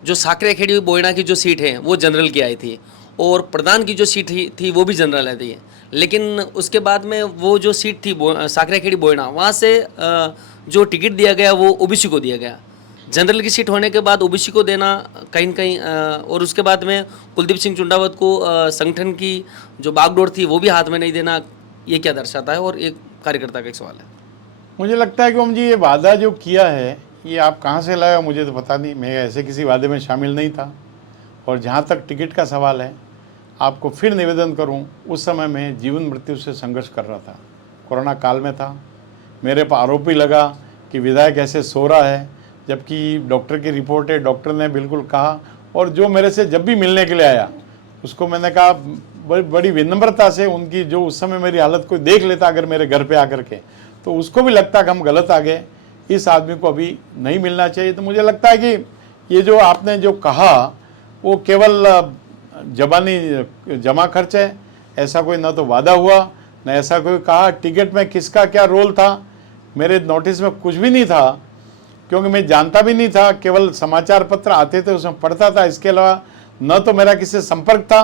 जो साकरियाखेड़ी बोयना की जो सीट है वो जनरल की आई थी, और प्रधान की जो सीट थी वो भी जनरल आई थी। लेकिन उसके बाद में वो जो सीट थी साकरियाखेड़ी बोयना, वहाँ से जो टिकट दिया गया वो ओबीसी को दिया गया। जनरल की सीट होने के बाद ओबीसी को देना कहीं न कहीं, और उसके बाद में कुलदीप सिंह चुंडावत को संगठन की जो बागडोर थी वो भी हाथ में नहीं देना, ये क्या दर्शाता है? और एक कार्यकर्ता का एक सवाल है। मुझे लगता है कि ओम जी, ये वादा जो किया है ये आप कहाँ से लाया मुझे तो पता नहीं, मैं ऐसे किसी वादे में शामिल नहीं था। और जहाँ तक टिकट का सवाल है, आपको फिर निवेदन करूँ, उस समय मैं जीवन मृत्यु से संघर्ष कर रहा था, कोरोना काल में था। मेरे पर आरोप भी लगा कि विधायक ऐसे सो रहा है, जबकि डॉक्टर की रिपोर्ट है, डॉक्टर ने बिल्कुल कहा। और जो मेरे से जब भी मिलने के लिए आया उसको मैंने कहा बड़ी विनम्रता से, उनकी जो उस समय मेरी हालत कोई देख लेता अगर मेरे घर पे आकर के, तो उसको भी लगता कि हम गलत आ गए, इस आदमी को अभी नहीं मिलना चाहिए। तो मुझे लगता है कि ये जो आपने जो कहा वो केवल जबानी जमा खर्च है, ऐसा कोई ना तो वादा हुआ न ऐसा कोई कहा। टिकट में किसका क्या रोल था मेरे नोटिस में कुछ भी नहीं था, क्योंकि मैं जानता भी नहीं था, केवल समाचार पत्र आते थे उसमें पढ़ता था। इसके अलावा न तो मेरा किसी से संपर्क था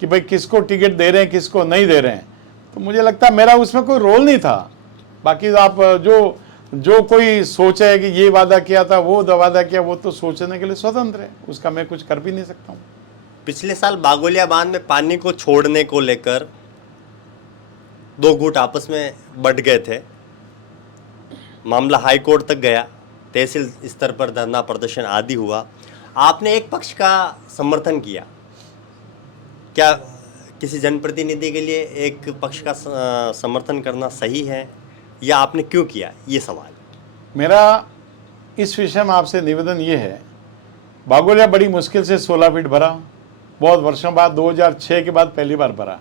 कि भाई किसको टिकट दे रहे हैं किसको नहीं दे रहे हैं। तो मुझे लगता है मेरा उसमें कोई रोल नहीं था। बाकी आप जो कोई सोचे कि ये वादा किया था वो वादा किया, वो तो सोचने के लिए स्वतंत्र है, उसका मैं कुछ कर भी नहीं सकता हूँ। पिछले साल बागोलिया बांध में पानी को छोड़ने को लेकर 2 गुट आपस में बढ़ गए थे, मामला हाई कोर्ट तक गया, तहसील स्तर पर धरना प्रदर्शन आदि हुआ। आपने एक पक्ष का समर्थन किया, क्या किसी जनप्रतिनिधि के लिए एक पक्ष का समर्थन करना सही है, या आपने क्यों किया, ये सवाल मेरा इस विषय में आपसे निवेदन ये है। बागोलिया बड़ी मुश्किल से 16 फीट भरा, बहुत वर्षों बाद 2006 के बाद पहली बार भरा।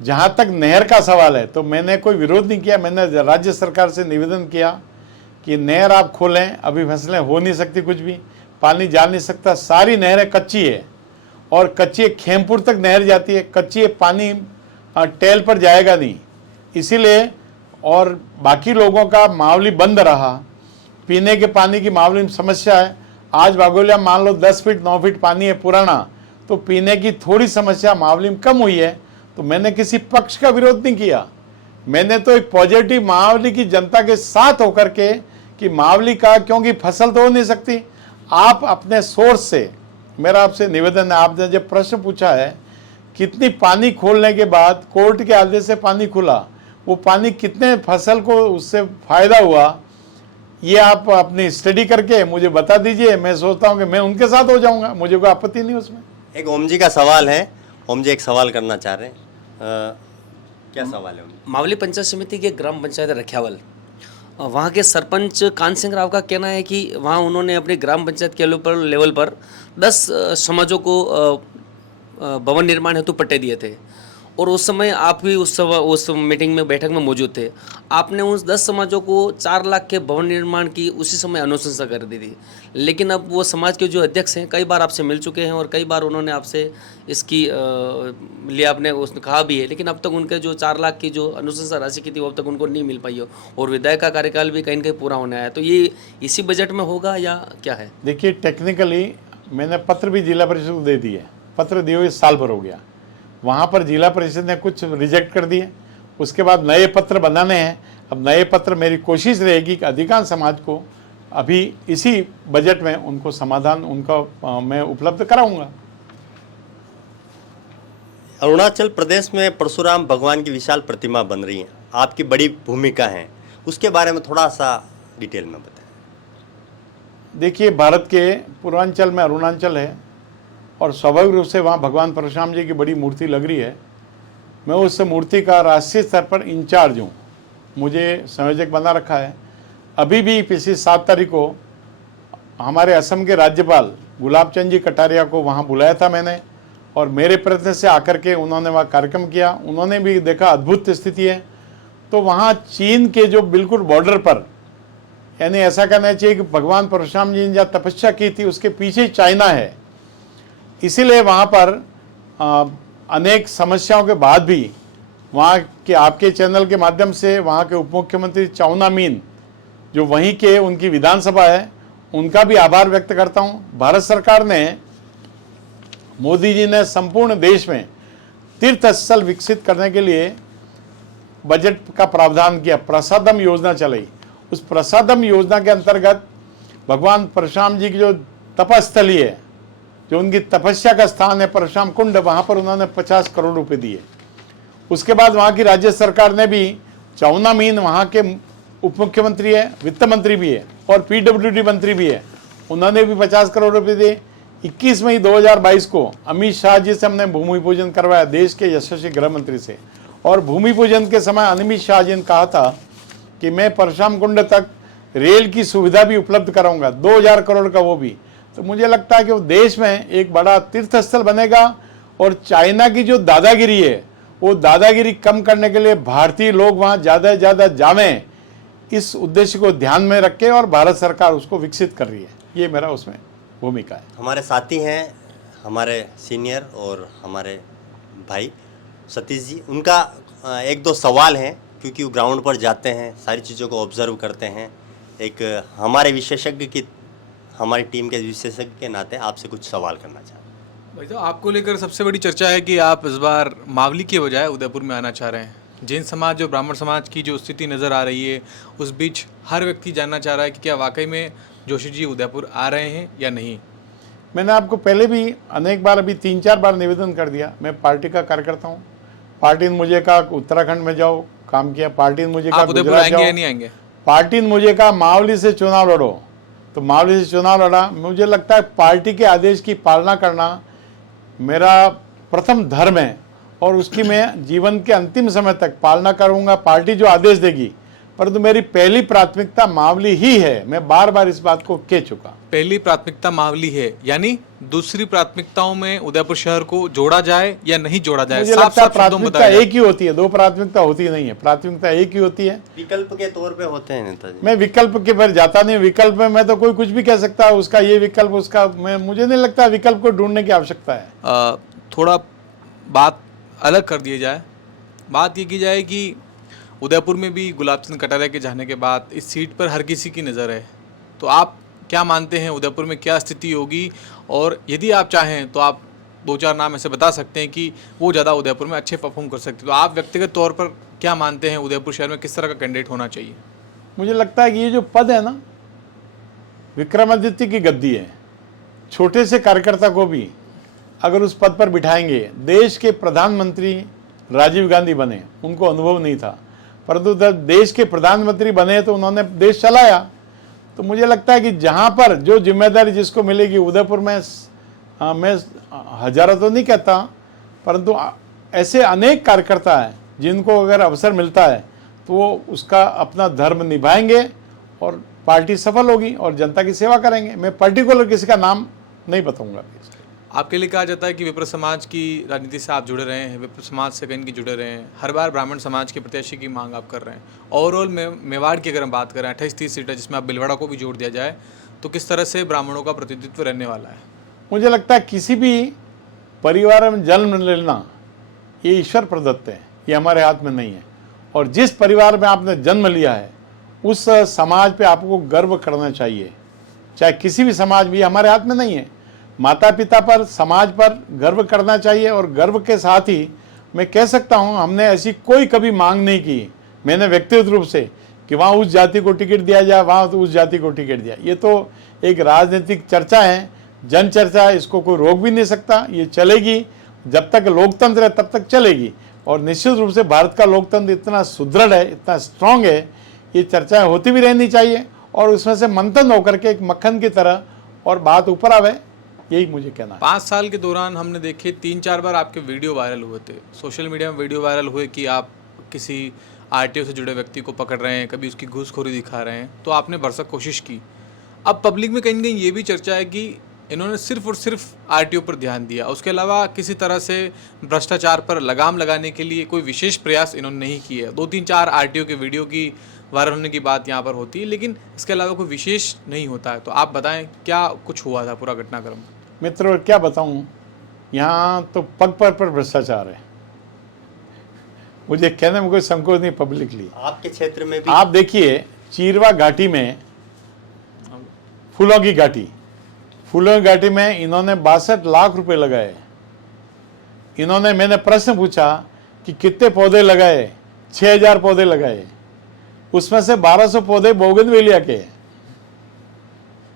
जहाँ तक नहर का सवाल है तो मैंने कोई विरोध नहीं किया, मैंने राज्य सरकार से निवेदन किया कि नहर आप खोलें, अभी फसलें हो नहीं सकती, कुछ भी पानी जा नहीं सकता, सारी नहरें कच्ची है और कच्ची खेमपुर तक नहर जाती है, कच्ची पानी टेल पर जाएगा नहीं, इसीलिए। और बाकी लोगों का मावली बंद रहा, पीने के पानी की मावली समस्या है। आज बागोलिया मान लो 10 फीट 9 फीट पानी है पुराना, तो पीने की थोड़ी समस्या मावली में कम हुई है। तो मैंने किसी पक्ष का विरोध नहीं किया, मैंने तो एक पॉजिटिव मावली की जनता के साथ होकर के कि मावली का, क्योंकि फसल तो हो नहीं सकती, आप अपने सोर्स से, मेरा आपसे निवेदन है, आपने जब प्रश्न पूछा है कितनी पानी खोलने के बाद कोर्ट के आदेश से पानी खुला, वो पानी कितने फसल को उससे फायदा हुआ, ये आप अपनी स्टडी करके मुझे बता दीजिए। मैं सोचता हूँ कि मैं उनके साथ हो जाऊंगा, मुझे कोई आपत्ति नहीं उसमें। एक ओम जी का सवाल है, ओम जी एक सवाल करना चाह रहे हैं, क्या सवाल है ओम जी? मावली पंचायत समिति के ग्राम पंचायत रखियावल, वहाँ के सरपंच कान सिंह राव का कहना है कि वहाँ उन्होंने अपने ग्राम पंचायत के लेवल पर 10 समाजों को भवन निर्माण हेतु पट्टे दिए थे, और उस समय आप भी उस मीटिंग में, बैठक में मौजूद थे। आपने उस 10 समाजों को 4 लाख के भवन निर्माण की उसी समय अनुशंसा कर दी थी, लेकिन अब वो समाज के जो अध्यक्ष हैं कई बार आपसे मिल चुके हैं और कई बार उन्होंने आपसे इसकी लिए आपने उसने कहा भी है, लेकिन अब तक उनके जो 4 लाख की जो अनुशंसा राशि की थी वो अब तक उनको नहीं मिल पाई हो, और विधायक का कार्यकाल भी कहीं न कहीं पूरा होने आया। तो ये इसी बजट में होगा या क्या है? देखिए, टेक्निकली मैंने पत्र भी जिला परिषद को दे दिए, पत्र दिए हुए साल भर हो गया, वहाँ पर जिला परिषद ने कुछ रिजेक्ट कर दिए, उसके बाद नए पत्र बनाने हैं। अब नए पत्र, मेरी कोशिश रहेगी कि अधिकांश समाज को अभी इसी बजट में उनको समाधान उनका मैं उपलब्ध कराऊंगा। अरुणाचल प्रदेश में परशुराम भगवान की विशाल प्रतिमा बन रही है, आपकी बड़ी भूमिका है, उसके बारे में थोड़ा सा डिटेल में बताएं। देखिए, भारत के पूर्वांचल में अरुणाचल है और स्वाभाविक रूप से वहाँ भगवान परशुराम जी की बड़ी मूर्ति लग रही है। मैं उस मूर्ति का राष्ट्रीय स्तर पर इंचार्ज हूँ, मुझे संयोजक बना रखा है। अभी भी पिछली 7 तारीख को हमारे असम के राज्यपाल गुलाब चंद जी कटारिया को वहाँ बुलाया था मैंने, और मेरे प्रयत्न से आकर के उन्होंने वहाँ कार्यक्रम किया। उन्होंने भी देखा अद्भुत स्थिति है। तो वहाँ चीन के जो बिल्कुल बॉर्डर पर, यानी ऐसा कहना चाहिए कि भगवान परशुराम जी ने जहाँ तपस्या की थी उसके पीछे चाइना है, इसीलिए वहाँ पर अनेक समस्याओं के बाद भी वहाँ के आपके चैनल के माध्यम से वहाँ के उप मुख्यमंत्री चाउना मीन, जो वहीं के उनकी विधानसभा है, उनका भी आभार व्यक्त करता हूँ। भारत सरकार ने, मोदी जी ने संपूर्ण देश में तीर्थ स्थल विकसित करने के लिए बजट का प्रावधान किया, प्रसादम योजना चलाई। उस प्रसादम योजना के अंतर्गत भगवान परशुराम जी की जो तपस्थली है, जो उनकी तपस्या का स्थान है परशुराम कुंड, वहाँ पर उन्होंने 50 करोड़ रुपए दिए। उसके बाद वहाँ की राज्य सरकार ने भी, चाउना मीन वहाँ के उप मुख्यमंत्री है, वित्त मंत्री भी है और पीडब्ल्यूडी मंत्री भी है, उन्होंने भी 50 करोड़ रुपए दिए। 21 मई 2022 को अमित शाह जी से हमने भूमि पूजन करवाया, देश के यशस्वी गृह मंत्री से, और भूमि पूजन के समय अमित शाह जी ने कहा था कि मैं परशुराम कुंड तक रेल की सुविधा भी उपलब्ध कराऊंगा, 2000 करोड़ का वो भी। तो मुझे लगता है कि वो देश में एक बड़ा तीर्थ स्थल बनेगा, और चाइना की जो दादागिरी है वो दादागिरी कम करने के लिए भारतीय लोग वहाँ ज़्यादा से ज़्यादा जावें, इस उद्देश्य को ध्यान में रख के, और भारत सरकार उसको विकसित कर रही है, ये मेरा उसमें भूमिका है। हमारे साथी हैं, हमारे सीनियर और हमारे भाई सतीश जी, उनका 1-2 सवाल हैं, क्योंकि वो ग्राउंड पर जाते हैं, सारी चीज़ों को ऑब्जर्व करते हैं। एक हमारे विशेषज्ञ की, हमारी टीम के विशेषज्ञ के नाते आपसे कुछ सवाल करना चाहते हैं। भाई साहब, आपको लेकर सबसे बड़ी चर्चा है कि आप इस बार मावली के बजाय उदयपुर में आना चाह रहे हैं। जैन समाज और ब्राह्मण समाज की जो स्थिति नज़र आ रही है, उस बीच हर व्यक्ति जानना चाह रहा है कि क्या वाकई में जोशी जी उदयपुर आ रहे हैं या नहीं। मैंने आपको पहले भी अनेक बार, अभी 3-4 बार निवेदन कर दिया, मैं पार्टी का कार्यकर्ता हूँ। पार्टी ने मुझे कहा उत्तराखंड में जाओ, काम किया। पार्टी ने मुझे कहा गुजरात जाओ, या नहीं आएंगे। पार्टी ने मुझे कहा मावली से चुनाव लड़ो, तो मावली से चुनाव लड़ा। मुझे लगता है पार्टी के आदेश की पालना करना मेरा प्रथम धर्म है, और उसकी मैं जीवन के अंतिम समय तक पालना करूंगा। पार्टी जो आदेश देगी, परंतु मेरी पहली प्राथमिकता मावली ही है। मैं बार बार इस बात को कह चुका। पहली प्राथमिकता मावली है, यानी दूसरी प्राथमिकताओं में उदयपुर शहर को जोड़ा जाए या नहीं जोड़ा जाए? मुझे साफ लगता है साफ शब्दों में प्राथमिकता बताया जाए। एक ही होती है, दो प्राथमिकता होती नहीं है। प्राथमिकता एक ही होती है। विकल्प के तौर पे होते हैं नेताजी। मैं विकल्प के पर जाता नहीं। विकल्प में मैं तो कोई कुछ भी कह सकता है, उसका ये विकल्प, उसका मुझे नहीं लगता विकल्प को ढूंढने की आवश्यकता है। थोड़ा बात अलग कर दिया जाए। बात ये की जाए कि उदयपुर में भी गुलाब चंद कटारिया के जाने के बाद इस सीट पर हर किसी की नज़र है, तो आप क्या मानते हैं उदयपुर में क्या स्थिति होगी? और यदि आप चाहें तो आप 2-4 नाम ऐसे बता सकते हैं कि वो ज़्यादा उदयपुर में अच्छे परफॉर्म कर सकते, तो आप व्यक्तिगत तौर पर क्या मानते हैं उदयपुर शहर में किस तरह का कैंडिडेट होना चाहिए? मुझे लगता है कि ये जो पद है ना, विक्रमादित्य की गद्दी है। छोटे से कार्यकर्ता को भी अगर उस पद पर बिठाएंगे, देश के प्रधानमंत्री राजीव गांधी बने, उनको अनुभव नहीं था, परंतु जब देश के प्रधानमंत्री बने तो उन्होंने देश चलाया। तो मुझे लगता है कि जहां पर जो जिम्मेदारी जिसको मिलेगी, उदयपुर में मैं हजारों तो नहीं कहता, परंतु ऐसे अनेक कार्यकर्ता हैं जिनको अगर अवसर मिलता है तो वो उसका अपना धर्म निभाएंगे और पार्टी सफल होगी और जनता की सेवा करेंगे। मैं पर्टिकुलर किसी का नाम नहीं बताऊंगा। आपके लिए कहा जाता है कि विप्र समाज की राजनीति से आप जुड़े रहे हैं, विप्र समाज से कहीं की जुड़े रहे हैं, हर बार ब्राह्मण समाज के प्रत्याशी की मांग आप कर रहे हैं। ओवरऑल मेवाड़ की अगर हम बात करें 28-30 सीटें जिसमें आप बिलवाड़ा को भी जोड़ दिया जाए, तो किस तरह से ब्राह्मणों का प्रतिनिधित्व रहने वाला है? मुझे लगता है किसी भी परिवार में जन्म लेना ये ईश्वर प्रदत्त है, ये हमारे हाथ में नहीं है। और जिस परिवार में आपने जन्म लिया है उस समाज पे आपको गर्व करना चाहिए, चाहे किसी भी समाज भी, हमारे हाथ में नहीं है। माता पिता पर, समाज पर गर्व करना चाहिए। और गर्व के साथ ही मैं कह सकता हूँ, हमने ऐसी कोई कभी मांग नहीं की मैंने व्यक्तिगत रूप से कि वहाँ उस जाति को टिकट दिया जाए, वहाँ तो उस जाति को टिकट दिया। ये तो एक राजनीतिक चर्चा है, जन चर्चा है, इसको कोई रोक भी नहीं सकता। ये चलेगी, जब तक लोकतंत्र है तब तक चलेगी। और निश्चित रूप से भारत का लोकतंत्र इतना सुदृढ़ है, इतना स्ट्रांग है, ये चर्चाएं होती भी रहनी चाहिए और उसमें से मंथन होकर के एक मक्खन की तरह और बात ऊपर आवे, यही मुझे कहना है। 5 साल के दौरान हमने देखे 3-4 बार आपके वीडियो वायरल हुए थे, सोशल मीडिया में वीडियो वायरल हुए कि आप किसी आरटीओ से जुड़े व्यक्ति को पकड़ रहे हैं, कभी उसकी घूसखोरी दिखा रहे हैं, तो आपने भरसक कोशिश की। अब पब्लिक में कहीं ना कहीं ये भी चर्चा है कि इन्होंने सिर्फ और सिर्फ आरटीओ पर ध्यान दिया, उसके अलावा किसी तरह से भ्रष्टाचार पर लगाम लगाने के लिए कोई विशेष प्रयास इन्होंने नहीं किया है। 2-3-4 आरटीओ के वीडियो की वायरल होने की बात यहाँ पर होती है, लेकिन इसके अलावा कोई विशेष नहीं होता है। तो आप बताएं क्या कुछ हुआ था पूरा घटनाक्रम? मित्रों क्या बताऊं, यहाँ तो पग पर भ्रष्टाचार है। मुझे कहने में कोई संकोच नहीं पब्लिकली। आपके क्षेत्र में भी आप देखिए, चीरवा घाटी में फूलों की घाटी में इन्होंने 62 लाख रुपए लगाए। इन्होंने, मैंने प्रश्न पूछा कि कितने पौधे लगाए, 6000 पौधे लगाए, उसमें से 1200 पौधे बोगनवेलिया के।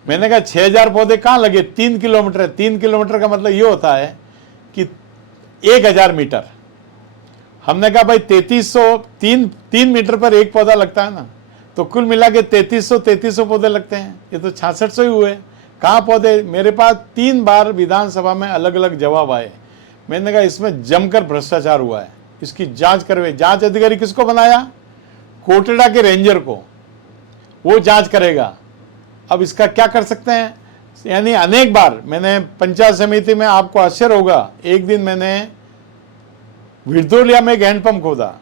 मैंने कहा 6000 पौधे कहाँ लगे? 3 किलोमीटर है। 3 किलोमीटर का मतलब ये होता है कि 1000 मीटर। हमने कहा भाई 3 मीटर पर एक पौधा लगता है ना, तो कुल मिला के 3300 पौधे लगते हैं। ये तो 6600 ही हुए। कहाँ पौधे? मेरे पास 3 बार विधानसभा में अलग अलग जवाब आए। मैंने कहा इसमें जमकर भ्रष्टाचार हुआ है, इसकी जांच करवे। जांच अधिकारी किसको बनाया? कोटड़ा के रेंजर को, वो जांच करेगा। अब इसका क्या कर सकते हैं? यानी अनेक बार मैंने पंचायत समिति में, आपको आश्चर्य होगा, एक दिन मैंने विरदोलिया में एक हैंडपंप खोदा।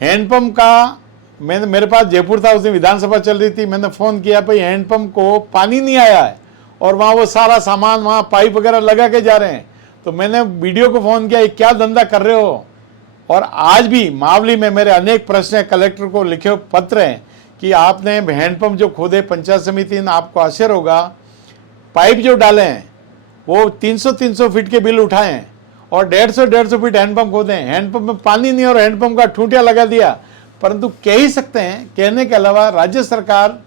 हैंडपंप का मेरे पास जयपुर था, उस दिन विधानसभा चल रही थी। मैंने फोन किया, भाई हैंडपंप को पानी नहीं आया है और वहां वो सारा सामान, वहां पाइप वगैरह लगा के जा रहे हैं। तो मैंने वीडियो को फोन किया, क्या धंधा कर रहे हो? और आज भी मावली में मेरे अनेक प्रश्न हैं, कलेक्टर को लिखे हुए पत्र हैं कि आपने हैंडपंप जो खोदे पंचायत समिति ने, आपको आश्चर्य होगा, पाइप जो डाले हैं वो 300 फीट के बिल उठाए हैं और 150 फीट हैंडपंप खोदे हैं। हैंडपंप में पानी नहीं और हैंडपंप का ठूंठिया लगा दिया। परंतु कह ही सकते हैं, कहने के अलावा राज्य सरकार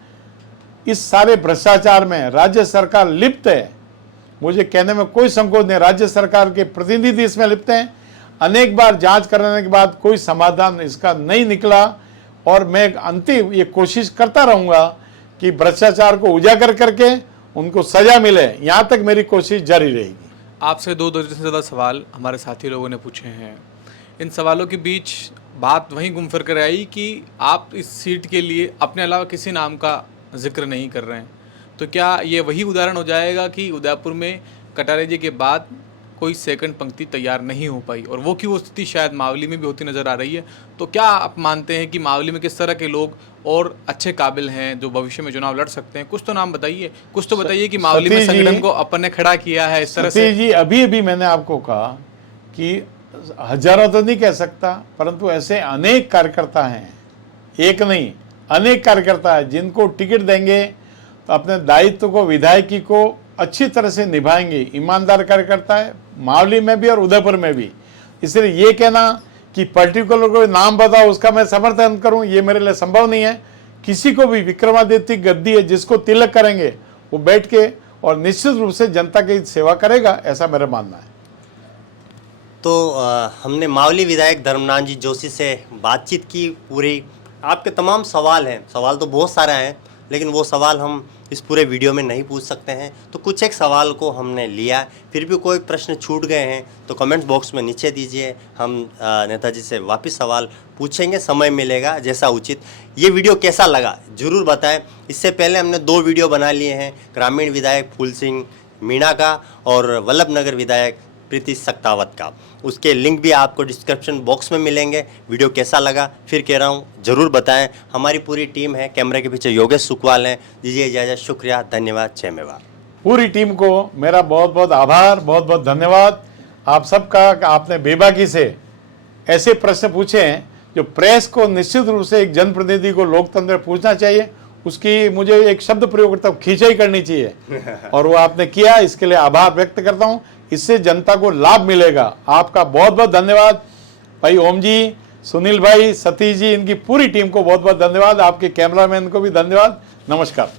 इस सारे भ्रष्टाचार में, राज्य सरकार लिप्त है। मुझे कहने में कोई संकोच नहीं, राज्य सरकार के प्रतिनिधि इसमें लिप्त हैं। अनेक बार जांच करने के बाद कोई समाधान इसका नहीं निकला और मैं अंतिम ये कोशिश करता रहूंगा कि भ्रष्टाचार को उजागर करके उनको सजा मिले, यहां तक मेरी कोशिश जारी रहेगी। आपसे 2 दर्जन से ज़्यादा सवाल हमारे साथी लोगों ने पूछे हैं। इन सवालों के बीच बात वहीं घूम फिर कर आई कि आप इस सीट के लिए अपने अलावा किसी नाम का जिक्र नहीं कर रहे हैं। तो क्या ये वही उदाहरण हो जाएगा कि उदयपुर में कटारे जी के बाद कोई सेकंड पंक्ति तैयार नहीं हो पाई, और वो की वो स्थिति शायद मावली में भी होती नज़र आ रही है? तो क्या आप मानते हैं कि मावली में किस तरह के लोग और अच्छे काबिल हैं जो भविष्य में चुनाव लड़ सकते हैं? कुछ तो नाम बताइए, कुछ तो बताइए कि मावली में सतीश जी- संगठन को अपन ने खड़ा किया है इस तरह से। सतीश जी, अभी अभी मैंने आपको कहा कि हजारों तो नहीं कह सकता, परंतु ऐसे अनेक कार्यकर्ता हैं, एक नहीं अनेक कार्यकर्ता है जिनको टिकट देंगे तो अपने दायित्व को, विधायकी को अच्छी तरह से निभाएंगे। ईमानदार कार्यकर्ता है मावली में भी और उदयपुर में भी। इसलिए ये कहना कि पर्टिकुलर कोई नाम बताओ उसका मैं समर्थन करूं, ये मेरे लिए संभव नहीं है। किसी को भी विक्रमादित्य गद्दी है, जिसको तिलक करेंगे वो बैठ के और निश्चित रूप से जनता की सेवा करेगा, ऐसा मेरा मानना है। तो हमने मावली विधायक धर्मनाथ जी जोशी से बातचीत की पूरी। आपके तमाम सवाल हैं, सवाल तो बहुत सारे हैं, लेकिन वो सवाल हम इस पूरे वीडियो में नहीं पूछ सकते हैं, तो कुछ एक सवाल को हमने लिया। फिर भी कोई प्रश्न छूट गए हैं तो कमेंट्स बॉक्स में नीचे दीजिए, हम नेताजी से वापस सवाल पूछेंगे, समय मिलेगा जैसा उचित। ये वीडियो कैसा लगा ज़रूर बताएं। इससे पहले हमने 2 वीडियो बना लिए हैं, ग्रामीण विधायक फूल सिंह मीणा का और वल्लभ नगर विधायक प्रीति सक्तावत का। उसके लिंक भी आपको डिस्क्रिप्शन बॉक्स में मिलेंगे। वीडियो कैसा लगा फिर कह रहा हूँ ज़रूर बताएं। हमारी पूरी टीम है, कैमरे के पीछे योगेश सुकवाल हैं। दीजिए इजाज़त, शुक्रिया, धन्यवाद, जय मेवाड़। पूरी टीम को मेरा बहुत बहुत आभार, बहुत बहुत धन्यवाद आप सबका। आपने बेबाकी से ऐसे प्रश्न पूछे हैं जो प्रेस को निश्चित रूप से एक जनप्रतिनिधि को लोकतंत्र में पूछना चाहिए। उसकी मुझे एक शब्द प्रयोग करता हूँ, खींचाई करनी चाहिए और वो आपने किया, इसके लिए आभार व्यक्त करता हूँ। इससे जनता को लाभ मिलेगा। आपका बहुत बहुत धन्यवाद भाई ओम जी, सुनील भाई, सतीश जी, इनकी पूरी टीम को बहुत बहुत धन्यवाद। आपके कैमरामैन को भी धन्यवाद। नमस्कार।